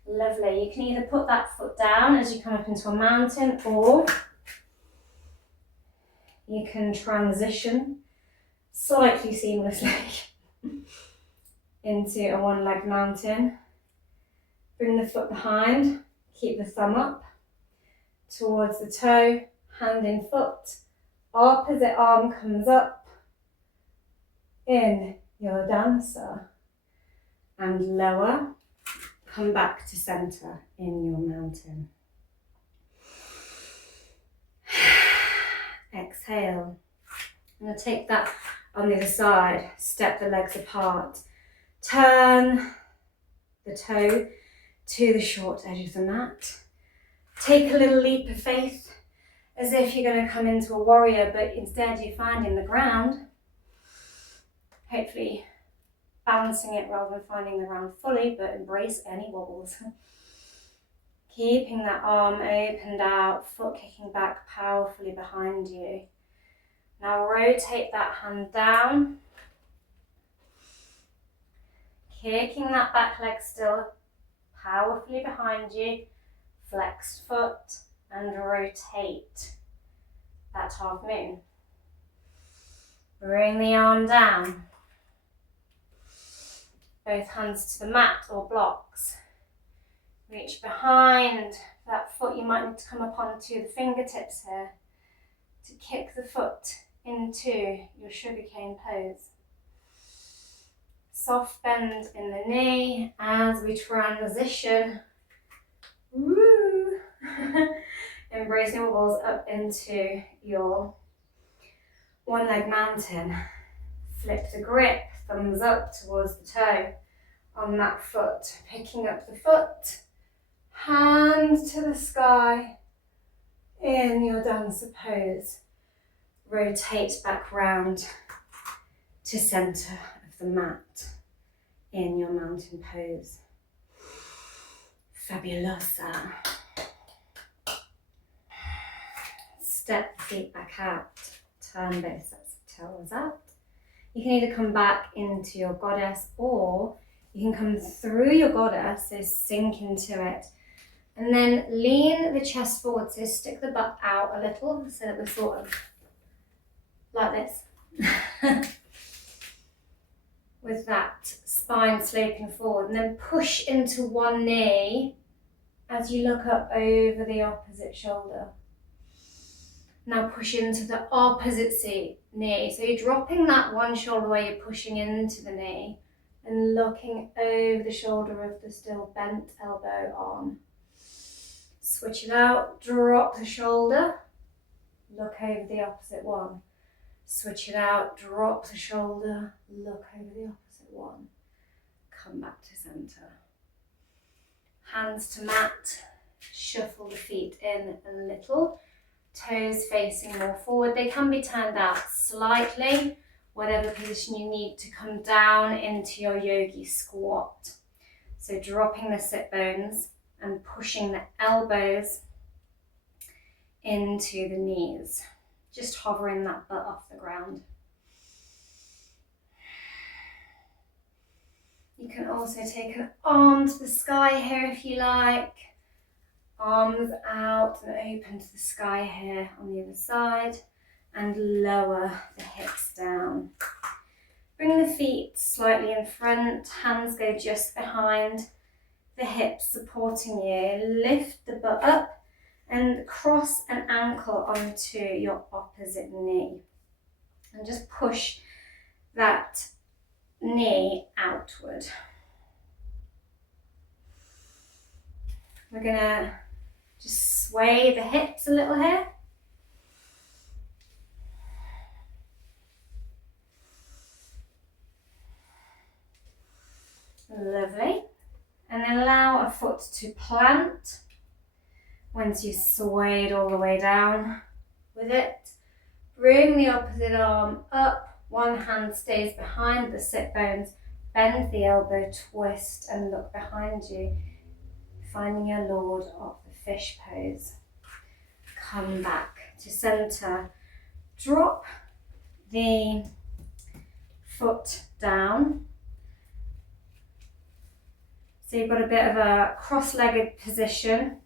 Lovely. You can either put that foot down as you come up into a mountain, or you can transition slightly seamlessly into a one-leg mountain. Bring the foot behind, keep the thumb up towards the toe, hand in foot, opposite arm comes up in your dancer, and lower, come back to center in your mountain. Exhale. I'm going to take that on the other side, step the legs apart, turn the toe to the short edge of the mat. Take a little leap of faith as if you're going to come into a warrior, but instead you're finding the ground. Hopefully balancing it rather than finding the ground fully, but embrace any wobbles. Keeping that arm opened out, foot kicking back powerfully behind you. Now rotate that hand down. Kicking that back leg still powerfully behind you. Flexed foot and rotate that half moon. Bring the arm down. Both hands to the mat or blocks. Reach behind that foot. You might need to come up onto the fingertips here to kick the foot into your sugarcane pose. Soft bend in the knee as we transition. Woo! Embrace your wobbles up into your one-leg mountain. Flip the grip, thumbs up towards the toe on that foot. Picking up the foot, hand to the sky in your dancer pose. Rotate back round to center of the mat in your mountain pose. Fabulosa. Step the feet back out, turn both sets toes out. You can either come back into your goddess, or you can come through your goddess, so sink into it. And then lean the chest forward, so stick the butt out a little, so that we're sort of like this. With that spine sloping forward, and then push into one knee as you look up over the opposite shoulder. Now push into the opposite knee. So you're dropping that one shoulder where you're pushing into the knee and looking over the shoulder of the still bent elbow on. Switch it out, drop the shoulder, look over the opposite one. Switch it out, drop the shoulder, look over the opposite one. Come back to center. Hands to mat, shuffle the feet in a little. Toes facing more forward. They can be turned out slightly, whatever position you need to come down into your yogi squat. So dropping the sit bones and pushing the elbows into the knees. Just hovering that butt off the ground. You can also take an arm to the sky here if you like. Arms out and open to the sky here on the other side, and lower the hips down. Bring the feet slightly in front, hands go just behind the hips supporting you. Lift the butt up and cross an ankle onto your opposite knee. And just push that knee outward. We're gonna just sway the hips a little here. Lovely. And then allow a foot to plant once you've swayed all the way down with it. Bring the opposite arm up. One hand stays behind the sit bones. Bend the elbow, twist and look behind you, finding your Lord of the fish pose. Come back to center. Drop the foot down. So you've got a bit of a cross-legged position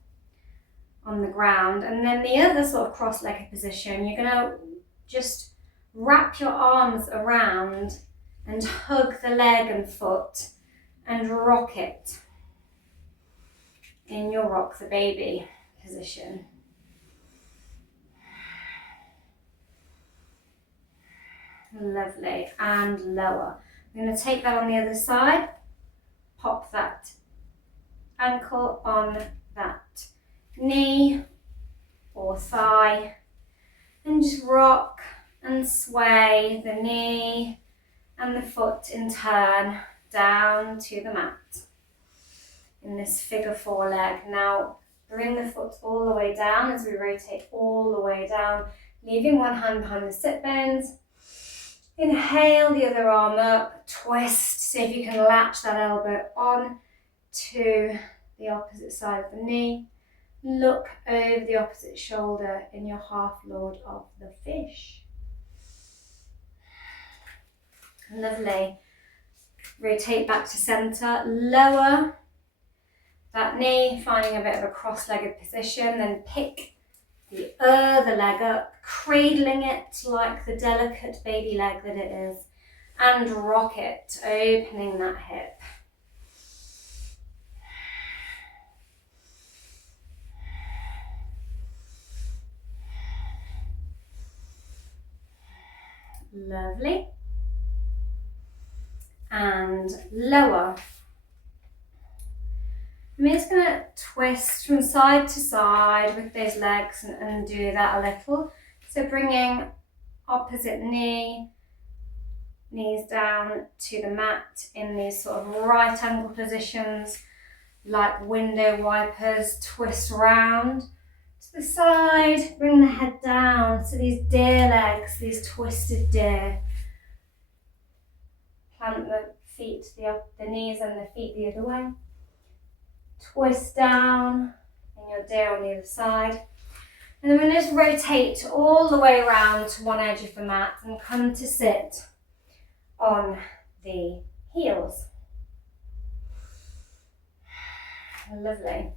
on the ground, and then the other sort of cross-legged position, you're going to just wrap your arms around and hug the leg and foot and rock it in your rock the baby position. Lovely. And lower. I'm going to take that on the other side. Pop that ankle on that knee or thigh and just rock and sway the knee and the foot in turn down to the mat in this figure four leg. Now bring the foot all the way down as we rotate all the way down, leaving one hand behind the sit bones. Inhale the other arm up, twist, see if you can latch that elbow on to the opposite side of the knee. Look over the opposite shoulder in your half Lord of the fish. Lovely. Rotate back to center, lower that knee, finding a bit of a cross-legged position, then pick the other leg up, cradling it like the delicate baby leg that it is, and rock it, opening that hip. Lovely. And lower. I'm just going to twist from side to side with those legs and do that a little. So bringing opposite knee, knees down to the mat in these sort of right angle positions, like window wipers. Twist round to the side, bring the head down. So these deer legs, these twisted deer. Plant the feet, the knees and the feet the other way. Twist down and your deer on the other side. And then we're going to rotate all the way around to one edge of the mat and come to sit on the heels. Lovely.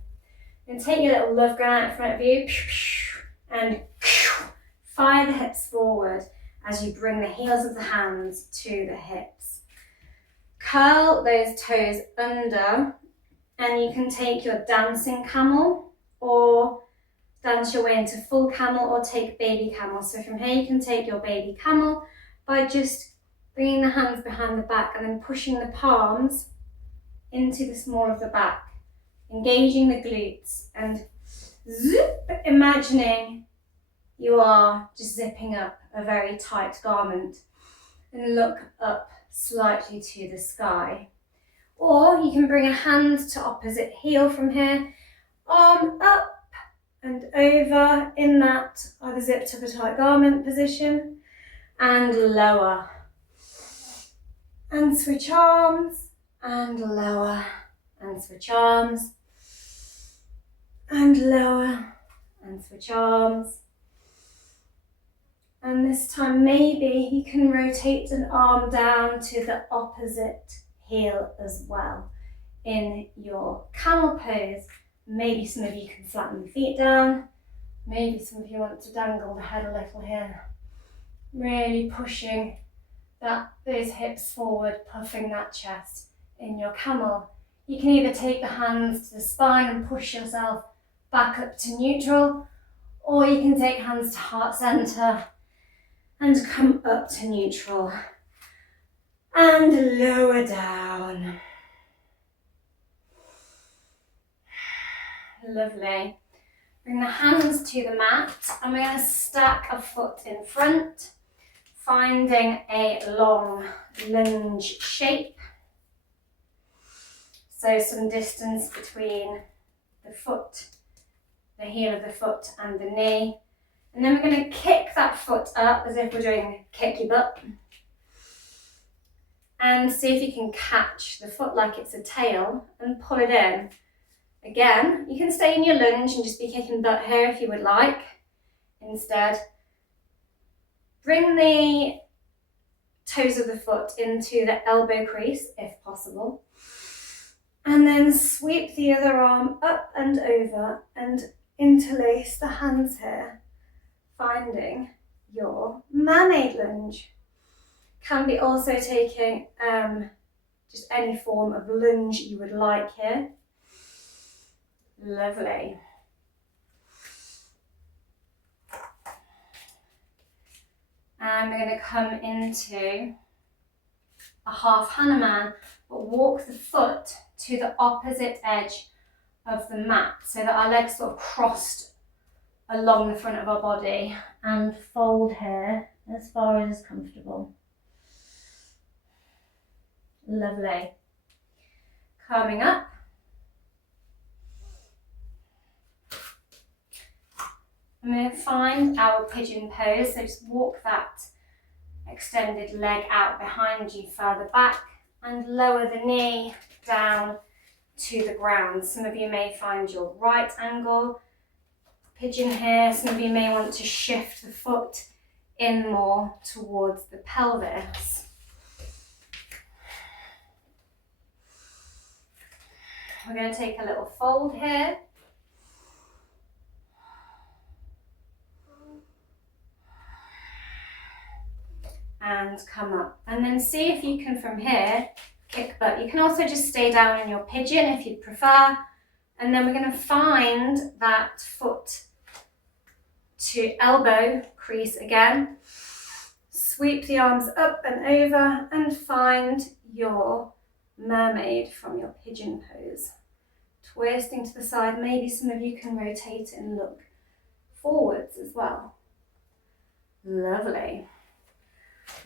And take your little love gun out in front of you and fire the hips forward as you bring the heels of the hands to the hips. Curl those toes under, and you can take your dancing camel or dance your way into full camel or take baby camel. So from here you can take your baby camel by just bringing the hands behind the back and then pushing the palms into the small of the back, engaging the glutes and zip, imagining you are just zipping up a very tight garment, and look up slightly to the sky. Or you can bring a hand to opposite heel from here, arm up and over in that either zipped up a tight garment position, and lower. And switch arms, and lower, and switch arms, and lower, and switch arms. And this time maybe you can rotate an arm down to the opposite heel as well. In your camel pose, maybe some of you can flatten the feet down. Maybe some of you want to dangle the head a little here. Really pushing those hips forward, puffing that chest in your camel. You can either take the hands to the spine and push yourself back up to neutral, or you can take hands to heart center and come up to neutral and lower down. Lovely. Bring the hands to the mat, and we're going to stack a foot in front, finding a long lunge shape. So some distance between the foot, the heel of the foot and the knee. And then we're going to kick that foot up as if we're doing kick your butt. And see if you can catch the foot like it's a tail and pull it in. Again, you can stay in your lunge and just be kicking butt here if you would like. Instead, bring the toes of the foot into the elbow crease if possible. And then sweep the other arm up and over and interlace the hands here, finding your mermaid lunge. Can be also taking just any form of lunge you would like here. Lovely. And we're going to come into a half Hanuman, but walk the foot to the opposite edge of the mat so that our legs sort of crossed along the front of our body, and fold here as far as is comfortable. Lovely. Coming up. I'm going to find our pigeon pose, so just walk that extended leg out behind you further back and lower the knee down to the ground. Some of you may find your right angle pigeon here. Some of you may want to shift the foot in more towards the pelvis. We're going to take a little fold here. And come up. And then see if you can from here kick butt. You can also just stay down in your pigeon if you'd prefer. And then we're going to find that foot to elbow crease again. Sweep the arms up and over and find your mermaid from your pigeon pose. Twisting to the side. Maybe some of you can rotate and look forwards as well. Lovely.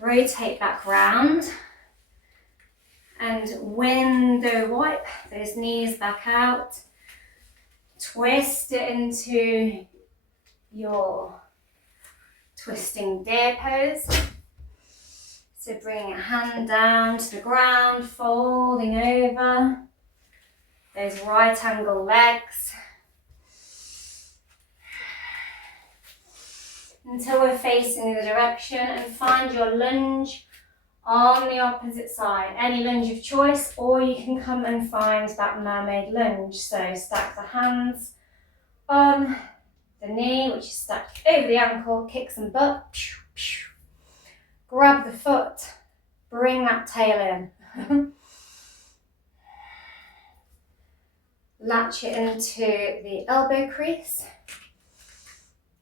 Rotate back round and window wipe those knees back out. Twist it into your twisting deer pose. So bringing a hand down to the ground, folding over those right angle legs. until we're facing the other direction, and find your lunge on the opposite side. Any lunge of choice, or you can come and find that mermaid lunge. So stack the hands on the knee, which is stacked over the ankle, kick some butt, grab the foot, bring that tail in. Latch it into the elbow crease.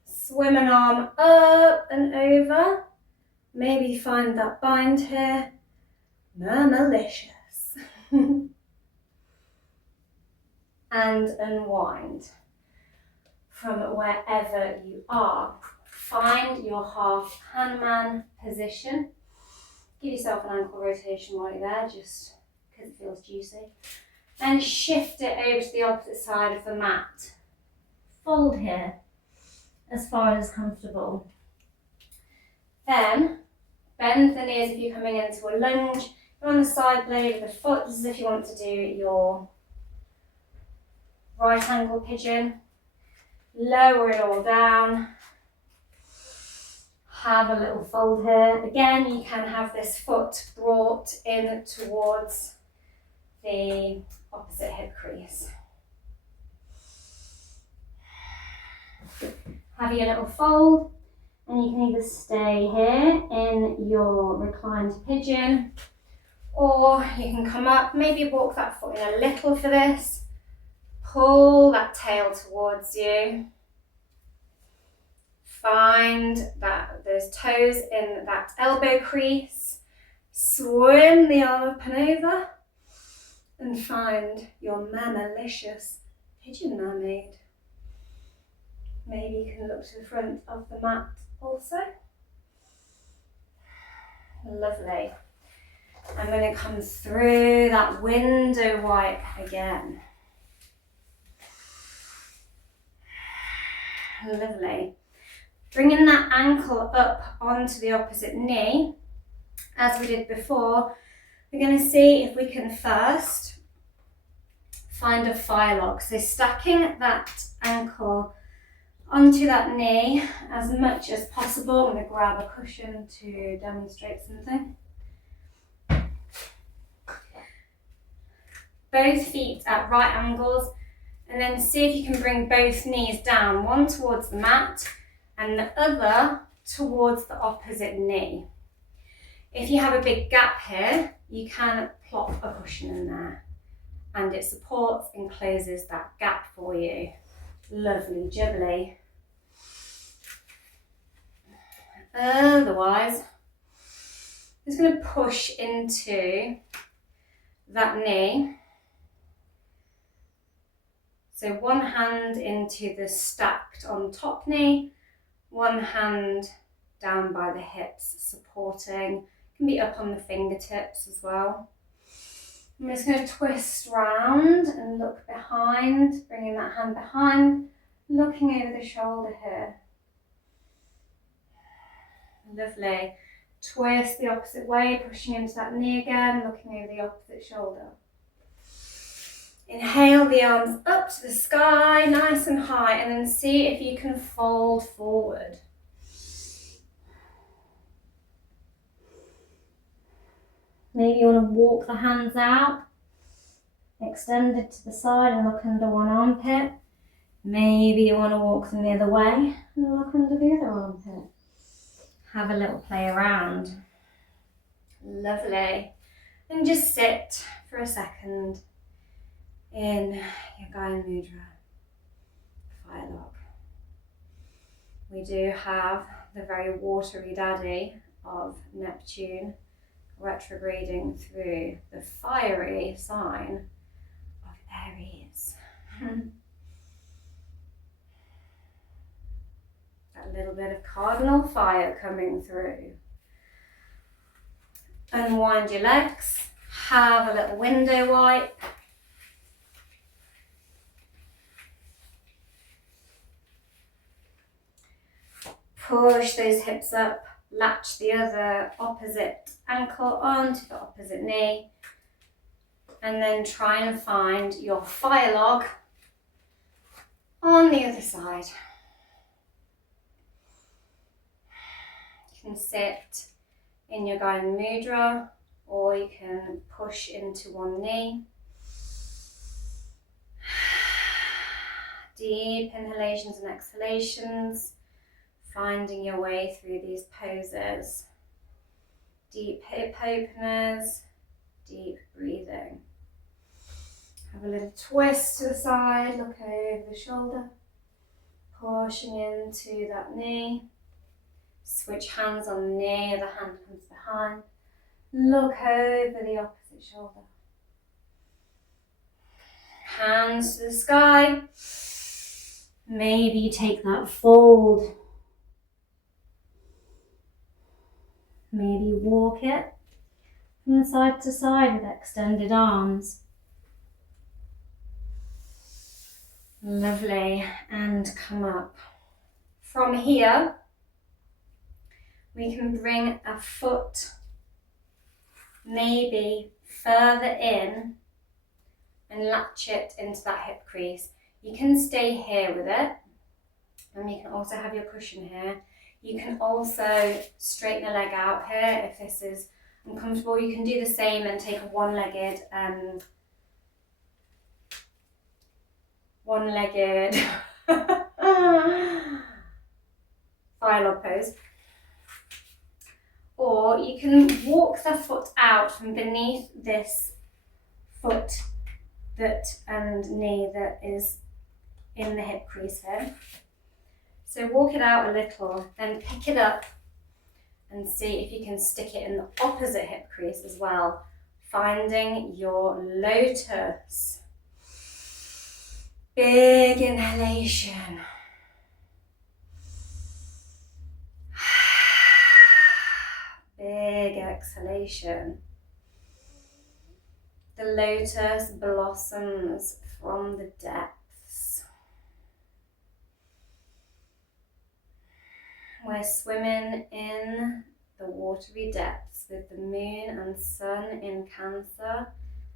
Swim an arm up and over. Maybe find that bind here. Mermalicious. And unwind from wherever you are. Find your half handman position. Give yourself an ankle rotation while you're there, just because it feels juicy. And shift it over to the opposite side of the mat. Fold here as far as comfortable. Then bend the knees if you're coming into a lunge. You're on the side blade of the foot, as if you want to do your right angle pigeon. Lower it all down. Have a little fold here. Again, you can have this foot brought in towards the opposite hip crease. Have your little fold, and you can either stay here in your reclined pigeon, or you can come up, maybe walk that foot in a little for this, pull that tail towards you, find those toes in that elbow crease, swim the arm up and over, and find your mermalicious pigeon mermaid. Maybe you can look to the front of the mat also. Lovely. I'm going to come through that window wipe again. Lovely. Bringing that ankle up onto the opposite knee, as we did before. We're going to see if we can first find a fire lock. So stacking that ankle onto that knee as much as possible. I'm going to grab a cushion to demonstrate something. Both feet at right angles, and then see if you can bring both knees down, one towards the mat and the other towards the opposite knee. If you have a big gap here, you can plop a cushion in there, and it supports and closes that gap for you. Lovely jubbly. Otherwise, I'm just going to push into that knee. So one hand into the stacked on top knee, one hand down by the hips, supporting. Can be up on the fingertips as well. I'm just going to twist round and look behind, bringing that hand behind, looking over the shoulder here. Lovely. Twist the opposite way, pushing into that knee again, looking over the opposite shoulder. Inhale the arms up to the sky, nice and high, and then see if you can fold forward. Maybe you want to walk the hands out, extend it to the side and look under one armpit. Maybe you want to walk them the other way and look under the other armpit. Have a little play around. Lovely. And just sit for a second in your Gyan Mudra, fire lock. We do have the very watery daddy of Neptune retrograding through the fiery sign of Aries. That little bit of cardinal fire coming through. Unwind your legs, have a little window wipe. Push those hips up, latch the other opposite ankle onto the opposite knee, and then try and find your fire log on the other side. can sit in your guided mudra, or you can push into one knee. Deep inhalations and exhalations, finding your way through these poses. Deep hip openers, deep breathing. Have a little twist to the side, look over the shoulder, pushing into that knee. Switch hands on the knee, the hand comes behind. Look over the opposite shoulder. Hands to the sky. Maybe you take that fold. Maybe you walk it from side to side with extended arms. Lovely, and come up. From here, we can bring a foot maybe further in and latch it into that hip crease. You can stay here with it, and you can also have your cushion here. You can also straighten a leg out here if this is uncomfortable. You can do the same and take a one-legged fire log pose. Or you can walk the foot out from beneath this foot and knee that is in the hip crease here. So walk it out a little, then pick it up and see if you can stick it in the opposite hip crease as well, finding your lotus. Big inhalation. Big exhalation. The lotus blossoms from the depths. We're swimming in the watery depths with the moon and sun in Cancer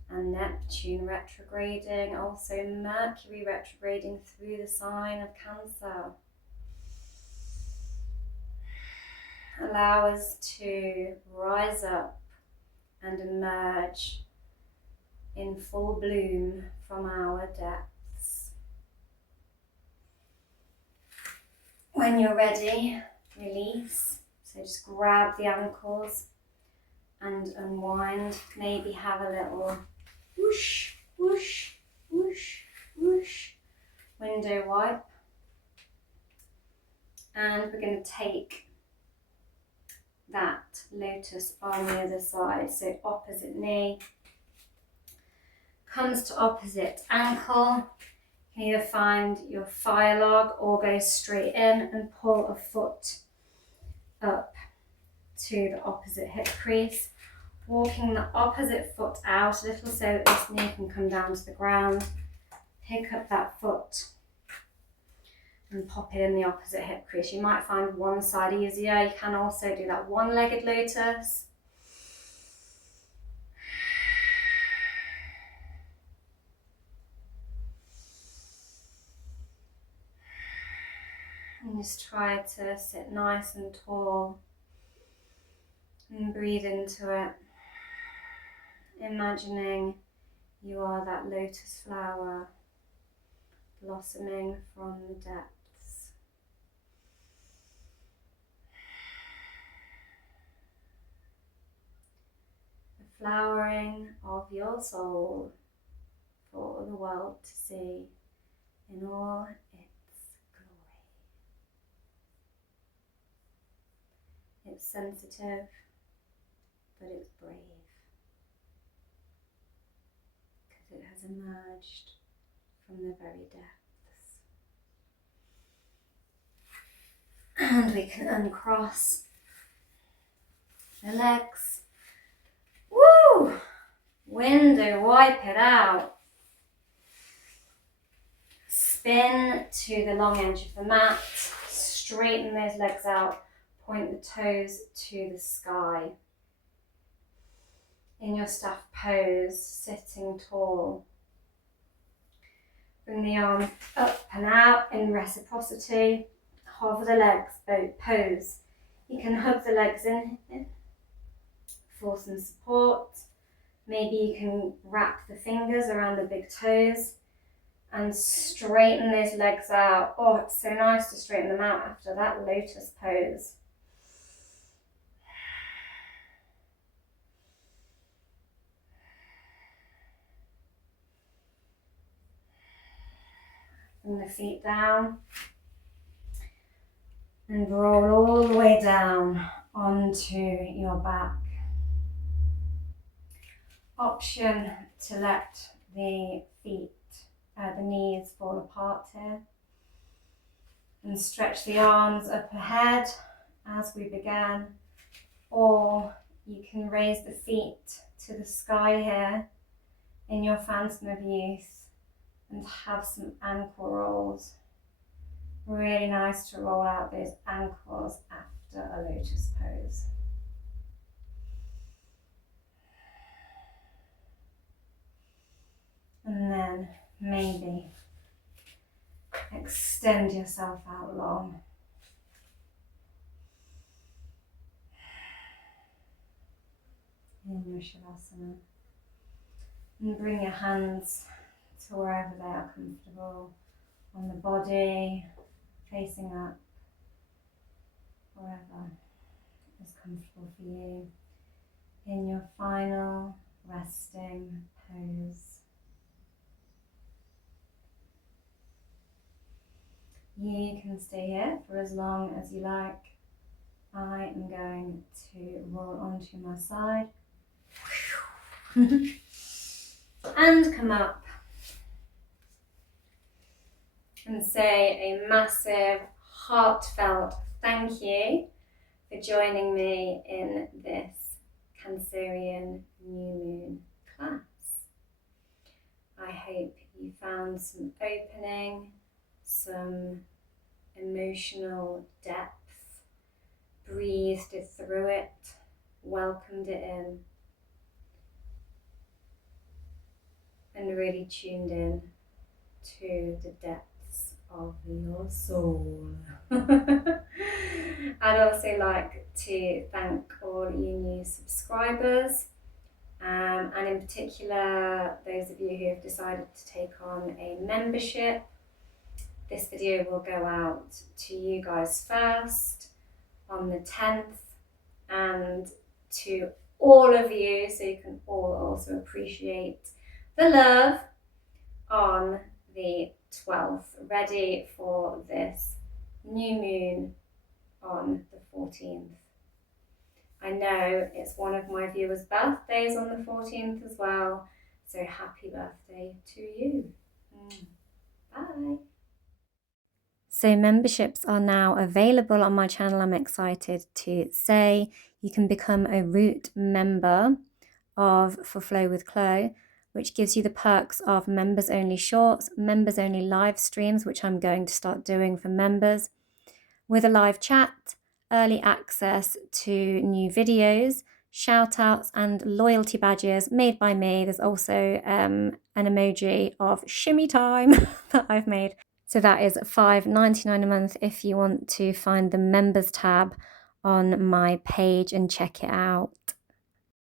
and Neptune retrograding, also Mercury retrograding through the sign of Cancer. Allow us to rise up and emerge in full bloom from our depths. When you're ready, release. So just grab the ankles and unwind. Maybe have a little whoosh, whoosh, whoosh, whoosh window wipe. And we're going to take that lotus on the other side. So opposite knee comes to opposite ankle. You can either find your fire log or go straight in and pull a foot up to the opposite hip crease. Walking the opposite foot out a little so that this knee can come down to the ground. Pick up that foot and pop it in the opposite hip crease. You might find one side easier. You can also do that one-legged lotus. And just try to sit nice and tall and breathe into it, imagining you are that lotus flower blossoming from the depths. The flowering of your soul for the world to see in all its glory. It's sensitive, but it's brave, because it has emerged from the very depths. And we can uncross the legs. Woo! Window wipe it out. Spin to the long edge of the mat. Straighten those legs out. Point the toes to the sky. In your staff pose, sitting tall. Bring the arms up and out in reciprocity. Hover the legs, both pose You can hug the legs in for some support. Maybe you can wrap the fingers around the big toes and straighten those legs out. Oh, it's so nice to straighten them out after that lotus pose. Bring the feet down and roll all the way down onto your back. Option to let the feet, the knees fall apart here, and stretch the arms up ahead as we began, or you can raise the feet to the sky here in your phantom of youth and have some ankle rolls. Really nice to roll out those ankles after a lotus pose. And then maybe extend yourself out long. In your Shavasana. And bring your hands to wherever they are comfortable on the body, facing up, wherever is comfortable for you. In your final resting pose. You can stay here for as long as you like. I am going to roll onto my side and come up and say a massive, heartfelt thank you for joining me in this Cancerian new moon class. I hope you found some opening, some emotional depth, breathed it through it, welcomed it in, and really tuned in to the depths of your soul. I'd also like to thank all you new subscribers, and in particular those of you who have decided to take on a membership. This video will go out to you guys first on the 10th, and to all of you, so you can all also appreciate the love, on the 12th, ready for this new moon on the 14th. I know it's one of my viewers' birthdays on the 14th as well, so happy birthday to you. Bye. So memberships are now available on my channel, I'm excited to say. You can become a root member of For Flow with Chloe, which gives you the perks of members only shorts, members only live streams, which I'm going to start doing for members, with a live chat, early access to new videos, shout outs and loyalty badges made by me. There's also an emoji of shimmy time that I've made. So that is $5.99 a month if you want to find the members tab on my page and check it out.